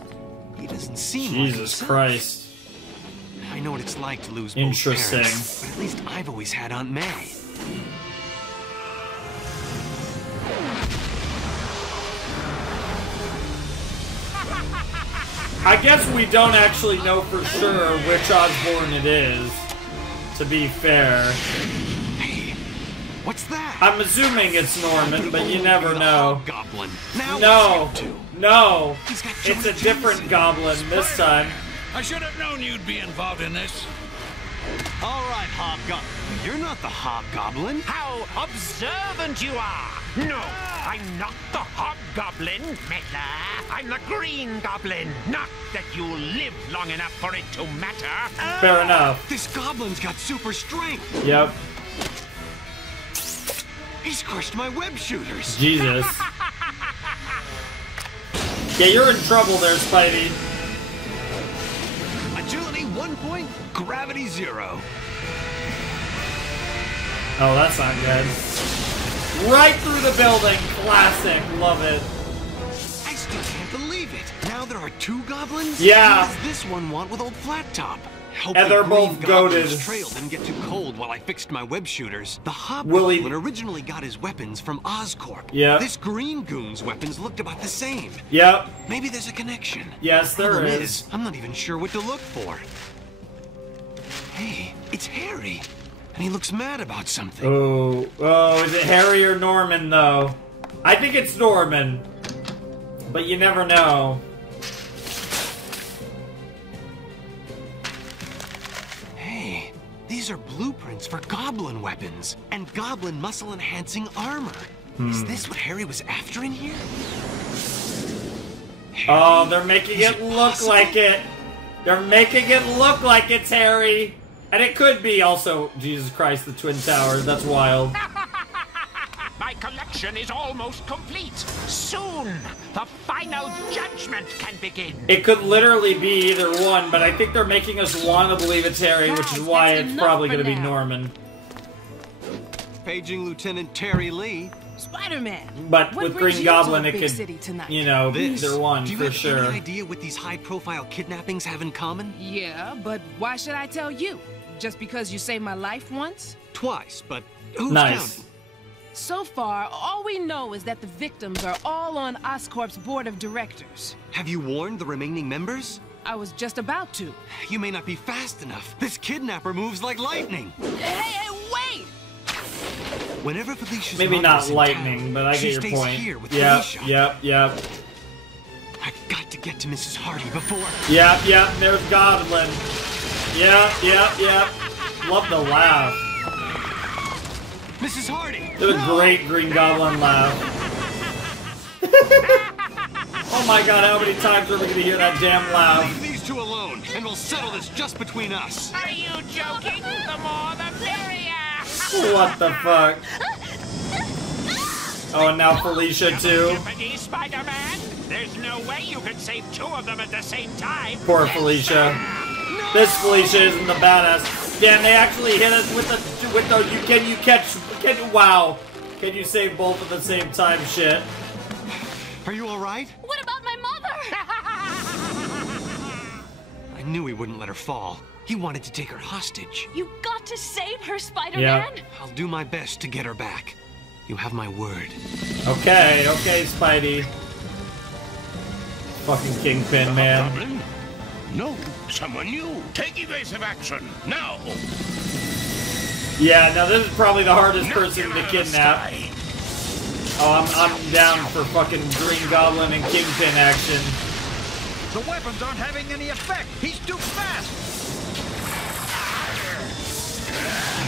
He doesn't seem like Jesus himself. Christ. I know what it's like to lose Interesting. both parents, but at least I've always had Aunt May. I guess we don't actually know for sure which Osborn it is, to be fair. Hey, what's that? I'm assuming it's Norman, but you never know. Goblin. Now No, what's he up to? no, He's got it's a Jonah different Jameson. goblin this time. I should have known you'd be involved in this. All right, Hobgoblin. You're not the Hobgoblin. How observant you are! No, I'm not the Hobgoblin, Meddler. I'm the Green Goblin. Not that you live long enough for it to matter. Fair enough. This goblin's got super strength. Yep. He's crushed my web shooters. Jesus. Yeah, you're in trouble there, Spidey. Agility 1 point, gravity 0. Oh, that's not good. Right through the building. Classic. Love it. I still can't believe it. Now there are 2 goblins? Yeah. What does this one want with old Flat Top? Hope And the they're green both goblin's goated. trail didn't get too cold while I fixed my web shooters. The Willie- Hobgoblin originally got his weapons from Oscorp. Yep. This green goon's weapons looked about the same. Yep. Maybe there's a connection. Yes, there Problem is. I'm not even sure what to look for. Hey, it's Harry. and he looks mad about something. Oh, is it Harry or Norman, though? I think it's Norman, but you never know. Hey, these are blueprints for goblin weapons and goblin muscle-enhancing armor. Is this what Harry was after in here? Oh, they're making it look like it. They're making it look like it's Harry. And it could be also, Jesus Christ, the Twin Towers. That's wild. My collection is almost complete. Soon, the final judgment can begin. It could literally be either one, but I think they're making us want to believe it's Harry, which is why it's probably going to be Norman. Paging Lieutenant Terry Lee. Spider-Man. But with Green Goblin, it could, you know, This. either one Do you for have sure. any idea what these high-profile kidnappings have in common? Yeah, but why should I tell you? Just because you saved my life once? Twice, but who's Nice. counting? So far, all we know is that the victims are all on Oscorp's board of directors. Have you warned the remaining members? I was just about to. You may not be fast enough. This kidnapper moves like lightning. Hey, wait! Whenever Felicia's Maybe mother's not in lightning, town, but I she get your stays point. here with Yep, Felicia. yep. I've got to get to Mrs. Hardy before. Yep, there's Goblin. Yep. Love the laugh. Mrs. Hardy! Did a great Green Goblin laugh. Oh my god, how many times are we going to hear that damn laugh? Leave these two alone, and we'll settle this just between us. Are you joking? The more the merrier. What the fuck? Oh, and now Felicia too. Japanese Spider-Man? There's no way you could save two of them at the same time. Poor Felicia. This Felicia isn't the badass. Damn, they actually hit us with the wow. Can you save both at the same time shit? Are you alright? What about my mother? I knew he wouldn't let her fall. He wanted to take her hostage. You got to save her, Spider-Man. Yeah. I'll do my best to get her back. You have my word. Okay, Spidey. Fucking Kingpin, man. Goblin? No, someone new. Take evasive action, now! Yeah, now this is probably the hardest person to kidnap. Oh, I'm down for fucking Green Goblin and Kingpin action. The weapons aren't having any effect. He's too fast.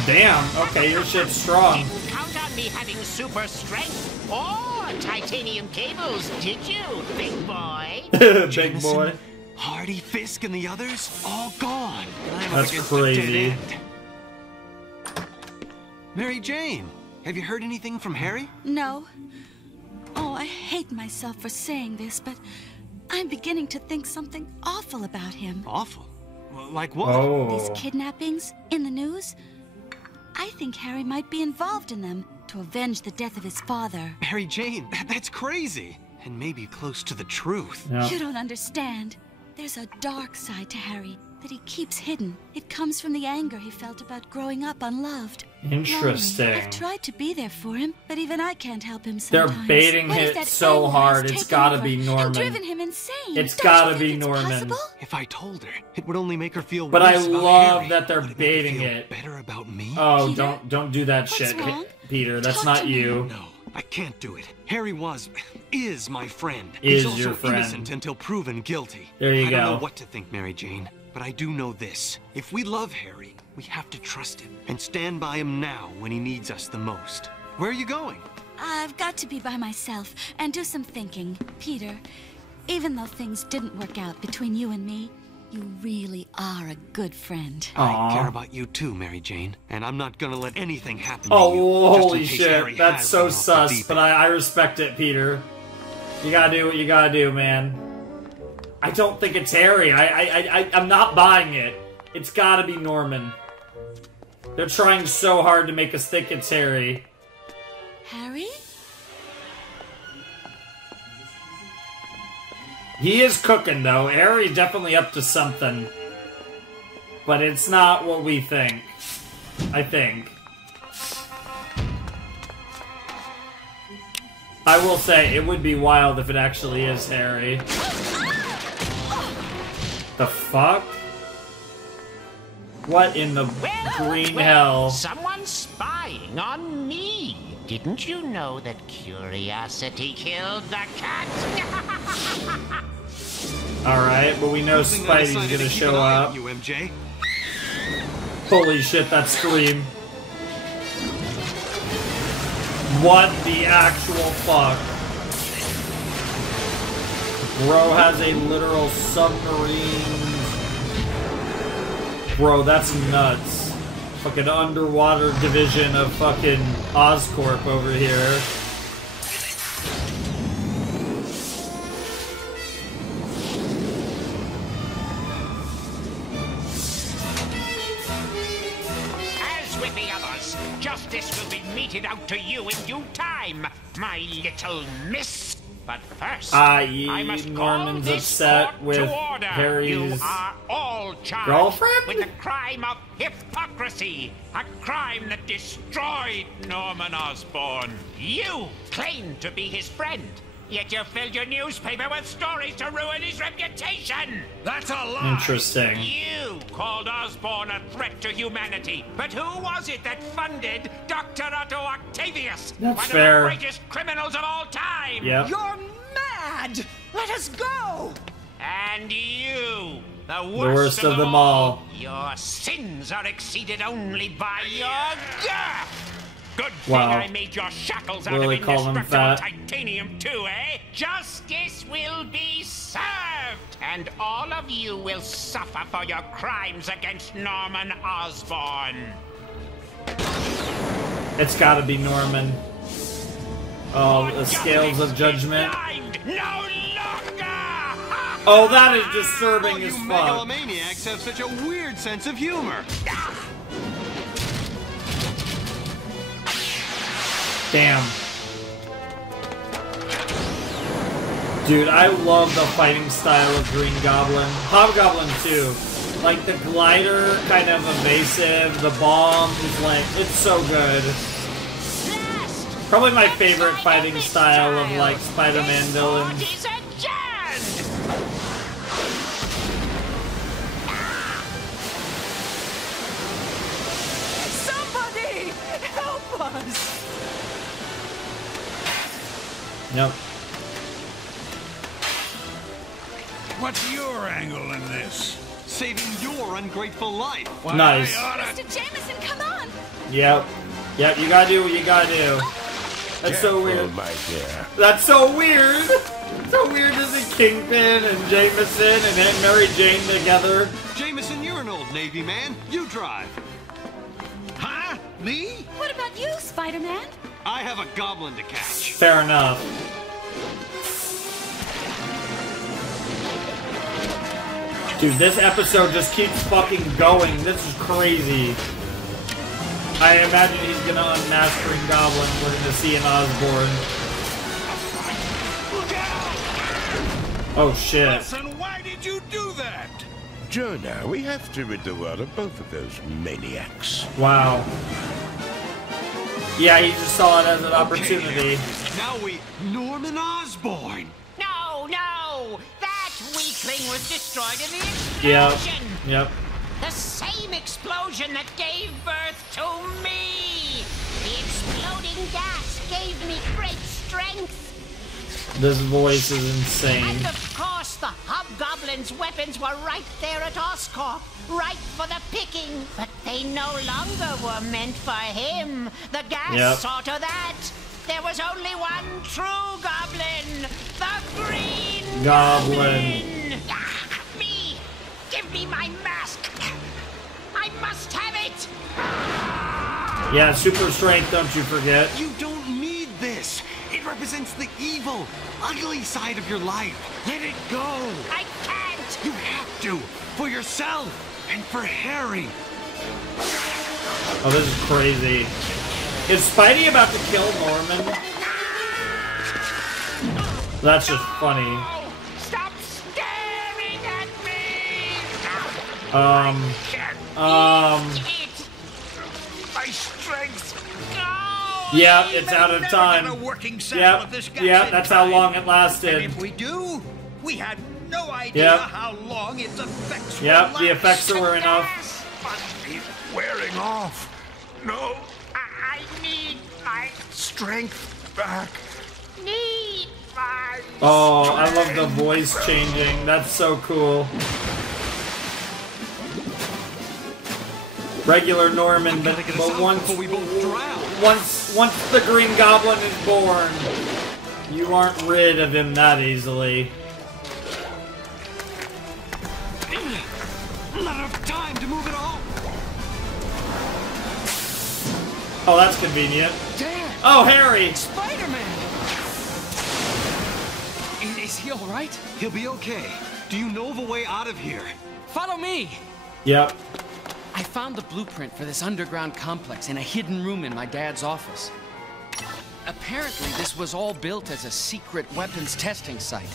Damn, okay, your shit's strong. Count on me having super strength or titanium cables, did you, big boy? Big boy. Hardy, Fisk, and the others, all gone. I'm up That's against a crazy. dead end. Mary Jane, have you heard anything from Harry? No. Oh, I hate myself for saying this, but I'm beginning to think something awful about him. Awful? Well, like what? These kidnappings in the news? I think Harry might be involved in them to avenge the death of his father. Mary Jane, that's crazy. And maybe close to the truth. You don't understand. There's a dark side to Harry that he keeps hidden. It comes from the anger he felt about growing up unloved. Interesting. Lonely. I've tried to be there for him, but even I can't help him They're sometimes. baiting What if it that so anger hard, has it's taken gotta over be Norman. and driven him insane? It's Don't gotta you be think it's Norman. possible? If I told her, it would only make her feel But worse I about love Harry. that they're Would it make her baiting feel it. better about me? Oh, Peter? don't do that What's shit, wrong? Peter. That's Talk not to me. you. No, I can't do it. Harry is my friend. Is He's also your friend. innocent until proven guilty. There you I don't know go. what to think, Mary Jane, but I do know this. If we love Harry, we have to trust him and stand by him now when he needs us the most. Where are you going? I've got to be by myself and do some thinking. Peter, even though things didn't work out between you and me, you really are a good friend. I care about you too, Mary Jane, and I'm not gonna let anything happen to Oh, you. just in holy case shit. Harry That's has so gone off the sus, deep but I respect it, Peter. You gotta do what you gotta do, man. I don't think it's Harry. I'm not buying it. It's gotta be Norman. They're trying so hard to make us think it's Harry. Harry? He is cooking, though. Harry's definitely up to something. But it's not what we think. I think. I will say, it would be wild if it actually is Harry. The fuck? What in the green hell? Someone's spying on me. Didn't you know that curiosity killed the cat? Alright, but we know Spidey's gonna show up. You, MJ. Holy shit, that scream. What the actual fuck? Bro has a literal submarine. Bro, that's nuts. Fucking underwater division of fucking Oscorp over here. As with the others, justice will be meted out to you in due time, my little miss. But first, I must Norman's call this upset court with to order. Harry's You are all charged girlfriend? with the crime of hypocrisy, a crime that destroyed Norman Osborn. You claimed to be his friend, yet you filled your newspaper with stories to ruin his reputation. That's a lie. Interesting. You called Osborn a threat to humanity, but who was it that funded Dr. Otto Octavius? That's one fair. of the greatest criminals of all time. Yep. You're mad! Let us go! And you, the worst of them all. Your sins are exceeded only by your girth. Good thing Wow. I made your shackles out Really of call them indestructible fat. titanium too, eh? Justice will be served, and all of you will suffer for your crimes against Norman Osborn. It's gotta be Norman. Oh, the scales of judgment. No longer! Oh, that is disturbing as You fuck. megalomaniacs have such a weird sense of humor. Damn. Dude, I love the fighting style of Green Goblin. Hobgoblin too. Like the glider, kind of evasive, the bomb is like, it's so good. Probably my favorite fighting style of like Spider-Man villains. Somebody help us! Yep. What's your angle in this? Saving your ungrateful life. Nice. Mr. Jameson, come on! Yep. Yep, you gotta do what you gotta do. That's so weird. my dear. That's so weird! So weird to see Kingpin and Jameson and Aunt Mary Jane together. Jameson, you're an old Navy man. You drive. Huh? Me? What about you, Spider-Man? I have a goblin to catch. Fair enough. Dude, this episode just keeps fucking going. This is crazy. I imagine he's gonna unmask Green Goblin. We're gonna see an Osborn. Oh shit. Listen, why did you do that? Jonah, we have to rid the world of both of those maniacs. Wow. Yeah, he just saw it as an opportunity. Now Norman Osborn. No, no! That weakling was destroyed in the Yep. explosion! Yep. The same explosion that gave birth to me! The exploding gas gave me great strength! This voice is insane. And of course, the Hobgoblin's weapons were right there at Oscorp, right for the picking. But they no longer were meant for him. The gas saw to that. There was only one true goblin, the Green Goblin. Ah, me! Give me my mask! I must have it! Yeah, super strength, don't you forget. You don't need this. It represents the evil, ugly side of your life. Let it go. I can't! You have to. For yourself and for Harry. Oh, this is crazy. Is Spidey about to kill Norman? That's just funny. Stop staring at me! My strength. Yeah, it's out of time. Yep, yeah, that's how long it lasted. And if we do, we had no idea how long its effects would Yep, last. the effects were enough. He's wearing off. No. I need my Strength back. need my Oh, I love the voice changing. That's so cool. Regular Norman, but once the Green Goblin is born, you aren't rid of him that easily. Not enough time to move it all. Oh, that's convenient. Dad! Oh, Harry! Spider-Man! Is he all right? He'll be okay. Do you know of a way out of here? Follow me! Yep. I found the blueprint for this underground complex in a hidden room in my dad's office. Apparently, this was all built as a secret weapons testing site.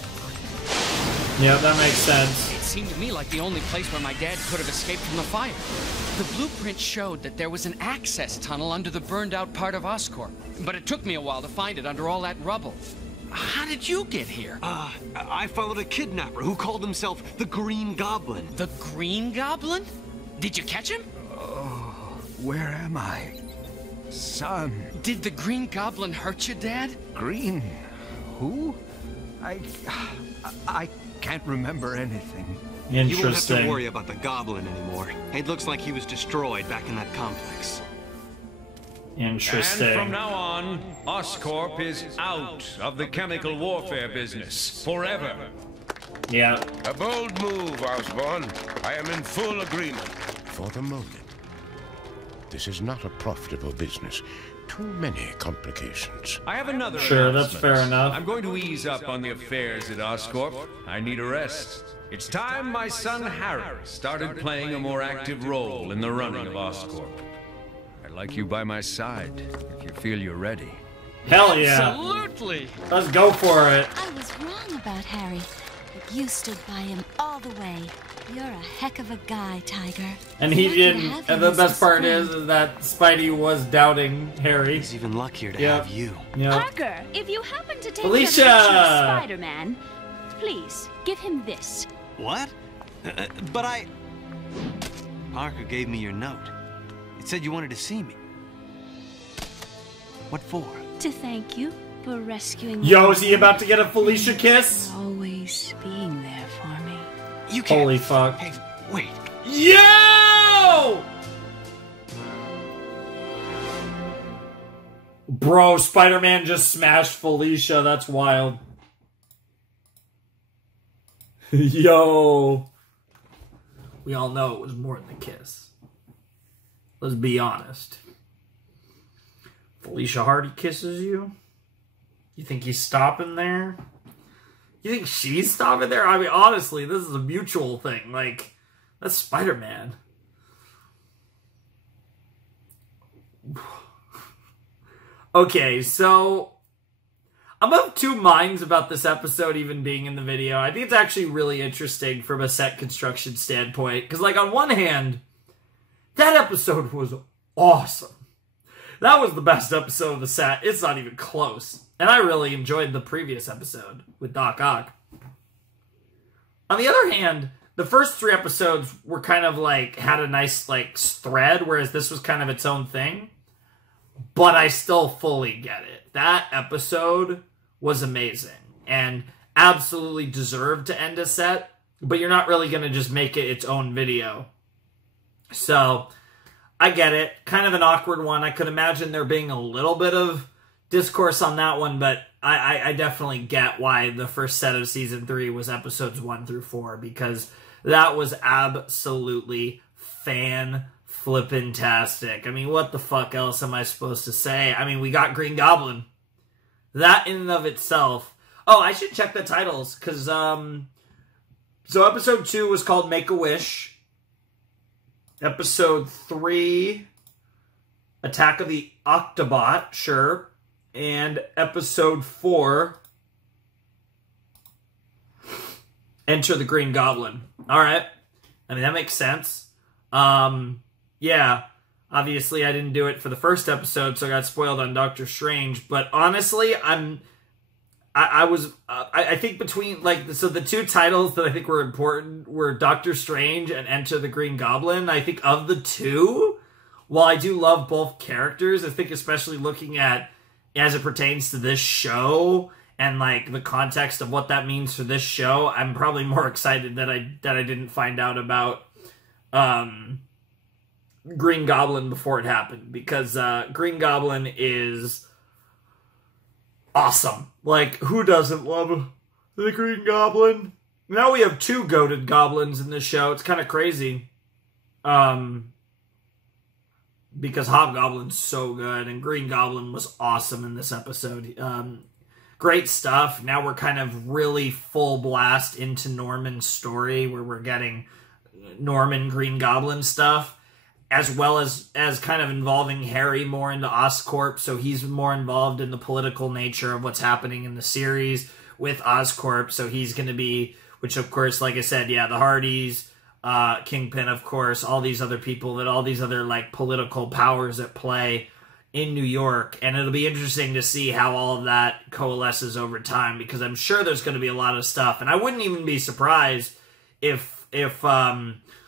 Yeah, that makes sense. It seemed to me like the only place where my dad could have escaped from the fire. The blueprint showed that there was an access tunnel under the burned-out part of Oscorp, but it took me a while to find it under all that rubble. How did you get here? I followed a kidnapper who called himself the Green Goblin. The Green Goblin? Did you catch him? Oh, where am I? Son. Did the Green Goblin hurt you, Dad? Green? Who? I can't remember anything. You won't have to worry about the Goblin anymore. It looks like he was destroyed back in that complex. Interesting. And from now on, Oscorp is out of the chemical warfare business forever. Yeah. A bold move, Osborn. I am in full agreement. For the moment. This is not a profitable business. Too many complications. I have another Sure, that's announcement. fair enough. I'm going to ease up on the affairs at Oscorp. I need a rest. It's time my son Harry started playing a more active role in the running of Oscorp. I'd like you by my side if you feel you're ready. Hell yeah. Absolutely. Let's go for it. I was wrong about Harry, but you stood by him all the way. You're a heck of a guy, Tiger. And he Lucky to didn't. have And him the as best his part friend. is that Spidey was doubting Harry. He's even luckier to Yep. have you. Yep. Parker, if you happen to take Felicia! a picture of Spider-Man, please give him this. What? But I... Parker gave me your note. It said you wanted to see me. What for? To thank you for rescuing Yo, is he about to get a Felicia kiss? always being there for me. You can't... Holy fuck. Hey, wait. Yo! Bro, Spider-Man just smashed Felicia. That's wild. Yo. We all know it was more than a kiss. Let's be honest. Felicia Hardy kisses you? You think he's stopping there? You think she's stopping there? I mean, honestly, this is a mutual thing. Like, that's Spider-Man. Okay, so I'm of two minds about this episode even being in the video. I think it's actually really interesting from a set construction standpoint. Because, like, on one hand, that episode was awesome. That was the best episode of the set. It's not even close. And I really enjoyed the previous episode with Doc Ock. On the other hand, the first three episodes were kind of like, had a nice like thread, whereas this was kind of its own thing. But I still fully get it. That episode was amazing and absolutely deserved to end a set, but you're not really going to just make it its own video. So, I get it. Kind of an awkward one. I could imagine there being a little bit of discourse on that one, but I definitely get why the first set of Season 3 was episodes 1 through 4, because that was absolutely fan-flippin-tastic. I mean, what the fuck else am I supposed to say? I mean, we got Green Goblin. That in and of itself. Oh, I should check the titles, because, so episode 2 was called Make-A-Wish. Episode 3, Attack of the Octobot, sure. And episode 4, Enter the Green Goblin. Alright. I mean, that makes sense. Yeah. Obviously, I didn't do it for the first episode, so I got spoiled on Doctor Strange. But honestly, I think between, like, so the two titles that I think were important were Doctor Strange and Enter the Green Goblin. I think of the two, while I do love both characters, I think especially looking at, as it pertains to this show and, like, the context of what that means for this show, I'm probably more excited that I didn't find out about Green Goblin before it happened, because Green Goblin is awesome. Like, who doesn't love the Green Goblin? Now we have two goated goblins in this show. It's kind of crazy. Because Hobgoblin's so good, and Green Goblin was awesome in this episode. Great stuff. Now we're kind of really full blast into Norman's story, where we're getting Norman Green Goblin stuff, as well as kind of involving Harry more into Oscorp, so he's more involved in the political nature of what's happening in the series with Oscorp, so he's going to be, which of course, like I said, yeah, the Hardys, Kingpin, of course, all these other people, all these other, like, political powers at play in New York, and it'll be interesting to see how all of that coalesces over time, because I'm sure there's going to be a lot of stuff, and I wouldn't even be surprised if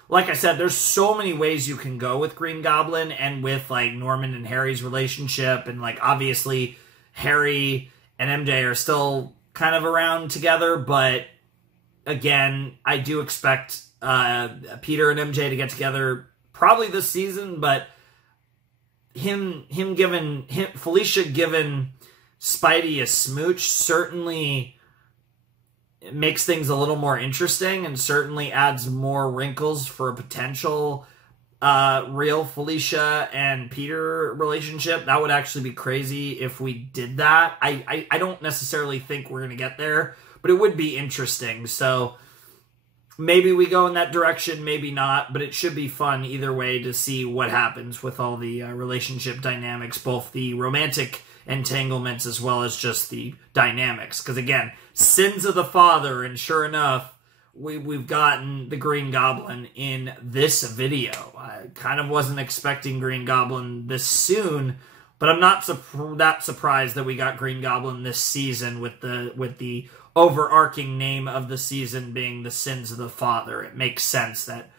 like I said, there's so many ways you can go with Green Goblin, and with, like, Norman and Harry's relationship, and, like, obviously Harry and MJ are still kind of around together, but again, I do expect Peter and MJ to get together probably this season, but Felicia giving Spidey a smooch certainly makes things a little more interesting, and certainly adds more wrinkles for a potential real Felicia and Peter relationship. That would actually be crazy if we did that. I don't necessarily think we're going to get there, but it would be interesting. So maybe we go in that direction, maybe not, but it should be fun either way to see what happens with all the relationship dynamics, both the romantic entanglements as well as just the dynamics. Because again, sins of the father, and sure enough, we've gotten the Green Goblin in this video. I kind of wasn't expecting Green Goblin this soon, but I'm not that surprised that we got Green Goblin this season with the overarching name of the season being the sins of the father. It makes sense that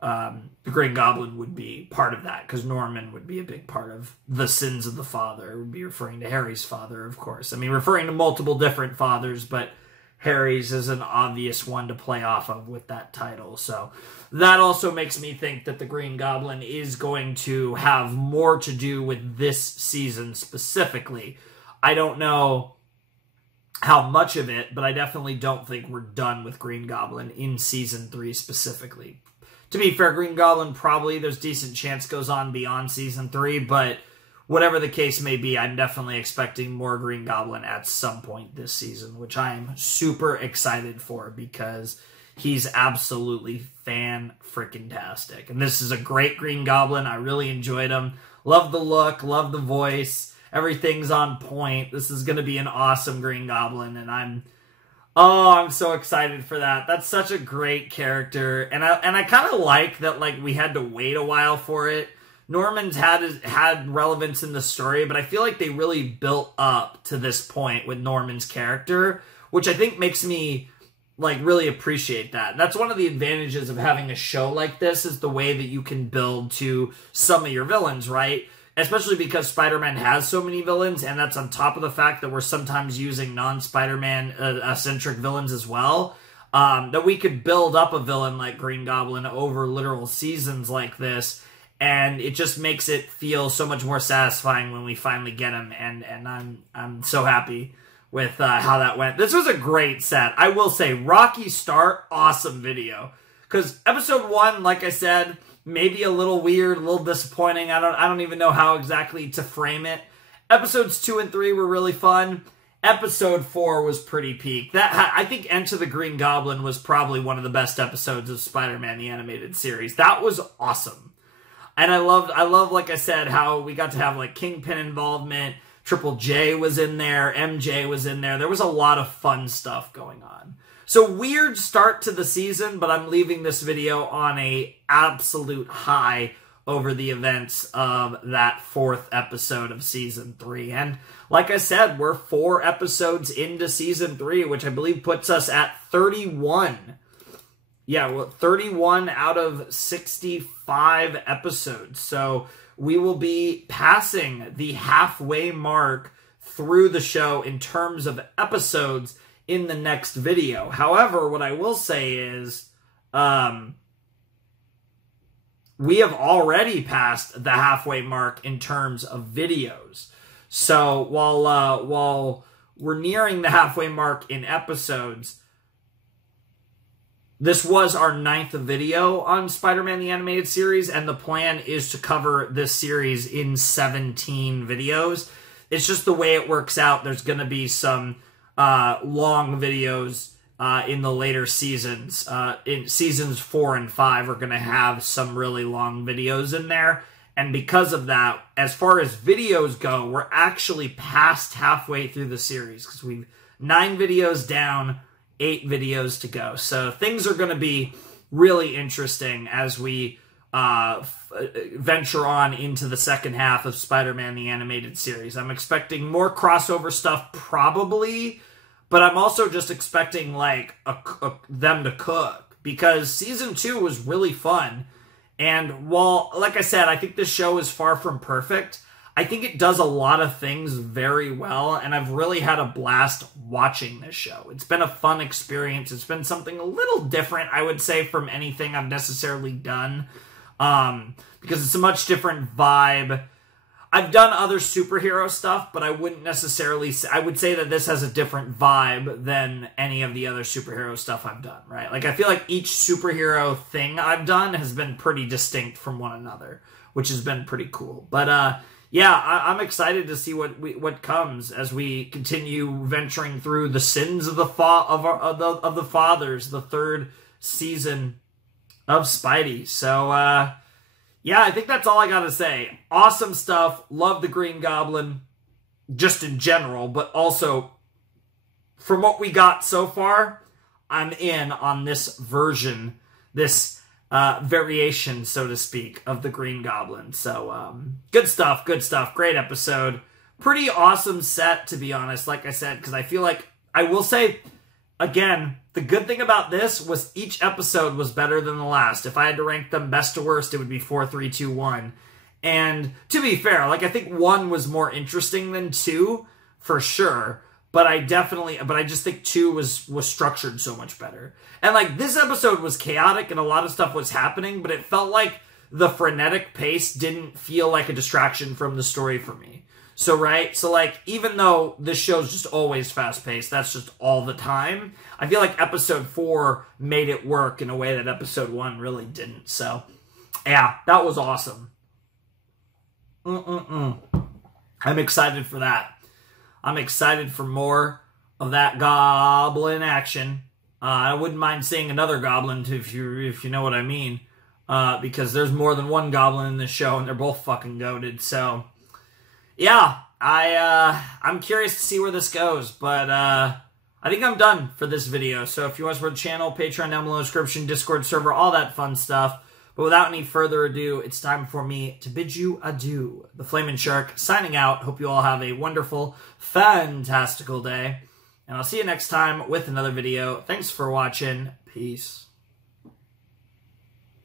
the Green Goblin would be part of that, because Norman would be a big part of the sins of the father. It would be referring to Harry's father, of course. I mean, referring to multiple different fathers, but Harry's is an obvious one to play off of with that title. So that also makes me think that the Green Goblin is going to have more to do with this season specifically. I don't know how much of it, but I definitely don't think we're done with Green Goblin in Season 3 specifically. To be fair, Green Goblin probably, there's decent chance goes on beyond Season 3, but whatever the case may be, I'm definitely expecting more Green Goblin at some point this season, which I am super excited for, because he's absolutely fan-freaking-tastic. And this is a great Green Goblin. I really enjoyed him. Love the look, love the voice. Everything's on point. This is going to be an awesome Green Goblin, and I'm so excited for that. That's such a great character, and I kind of like that, like, we had to wait a while for it. Norman's had relevance in the story, but I feel like they really built up to this point with Norman's character, which I think makes me, like, really appreciate that. And that's one of the advantages of having a show like this, is the way that you can build to some of your villains, right? Especially because Spider-Man has so many villains, and that's on top of the fact that we're sometimes using non-Spider-Man centric villains as well, that we could build up a villain like Green Goblin over literal seasons like this, and it just makes it feel so much more satisfying when we finally get him, and I'm so happy with how that went. This was a great set. I will say, rocky start, awesome video. Because episode 1, like I said, maybe a little weird, a little disappointing. I don't even know how exactly to frame it. Episodes 2 and 3 were really fun. Episode 4 was pretty peak. I think Enter the Green Goblin was probably one of the best episodes of Spider-Man the Animated Series. That was awesome. And I love, like I said, how we got to have, like, Kingpin involvement. Triple J was in there. MJ was in there. There was a lot of fun stuff going on. So, weird start to the season, but I'm leaving this video on a absolute high over the events of that 4th episode of Season 3. And like I said, we're 4 episodes into Season 3, which I believe puts us at 31. Yeah, well, 31 out of 65 episodes. So we will be passing the halfway mark through the show in terms of episodes in the next video. However, what I will say is we have already passed the halfway mark in terms of videos. So while we're nearing the halfway mark in episodes, this was our 9th video on Spider-Man the Animated Series, and the plan is to cover this series in 17 videos. It's just the way it works out. There's going to be some long videos in the later seasons. In seasons 4 and 5 are going to have some really long videos in there. And because of that, as far as videos go, we're actually past halfway through the series, because we've 9 videos down, 8 videos to go. So things are going to be really interesting as we venture on into the second half of Spider-Man the Animated Series. I'm expecting more crossover stuff, probably, but I'm also just expecting like them to cook, because Season 2 was really fun. And while, like I said, I think this show is far from perfect, I think it does a lot of things very well, and I've really had a blast watching this show. It's been a fun experience. It's been something a little different, I would say, from anything I've necessarily done, because it's a much different vibe. I've done other superhero stuff, but I wouldn't necessarily say, I would say that this has a different vibe than any of the other superhero stuff I've done, right? Like, I feel like each superhero thing I've done has been pretty distinct from one another, which has been pretty cool. But, yeah, I'm excited to see what comes as we continue venturing through the sins of the fathers, the 3rd season of Spidey. So, yeah, I think that's all I gotta say. Awesome stuff. Love the Green Goblin, just in general, but also from what we got so far, I'm in on this version, this variation, so to speak, of the Green Goblin. So, good stuff, good stuff. Great episode. Pretty awesome set, to be honest, like I said, because I feel like, I will say, again, the good thing about this was each episode was better than the last. If I had to rank them best to worst, it would be 4, 3, 2, 1. And to be fair, like, I think 1 was more interesting than 2, for sure. But I just think 2 was structured so much better. And, like, this episode was chaotic and a lot of stuff was happening, but it felt like the frenetic pace didn't feel like a distraction from the story for me. So, right? So, like, even though this show's just always fast-paced, that's just all the time, I feel like episode 4 made it work in a way that episode 1 really didn't. So, yeah, that was awesome. I'm excited for that. I'm excited for more of that goblin action. I wouldn't mind seeing another goblin, if you know what I mean, because there's more than one goblin in this show, and they're both fucking goated, so... Yeah, I'm curious to see where this goes, but I think I'm done for this video. So if you want to support the channel, Patreon down below in the description, Discord server, all that fun stuff. But without any further ado, it's time for me to bid you adieu. The Flamin' Shark signing out. Hope you all have a wonderful, fantastical day. And I'll see you next time with another video. Thanks for watching. Peace.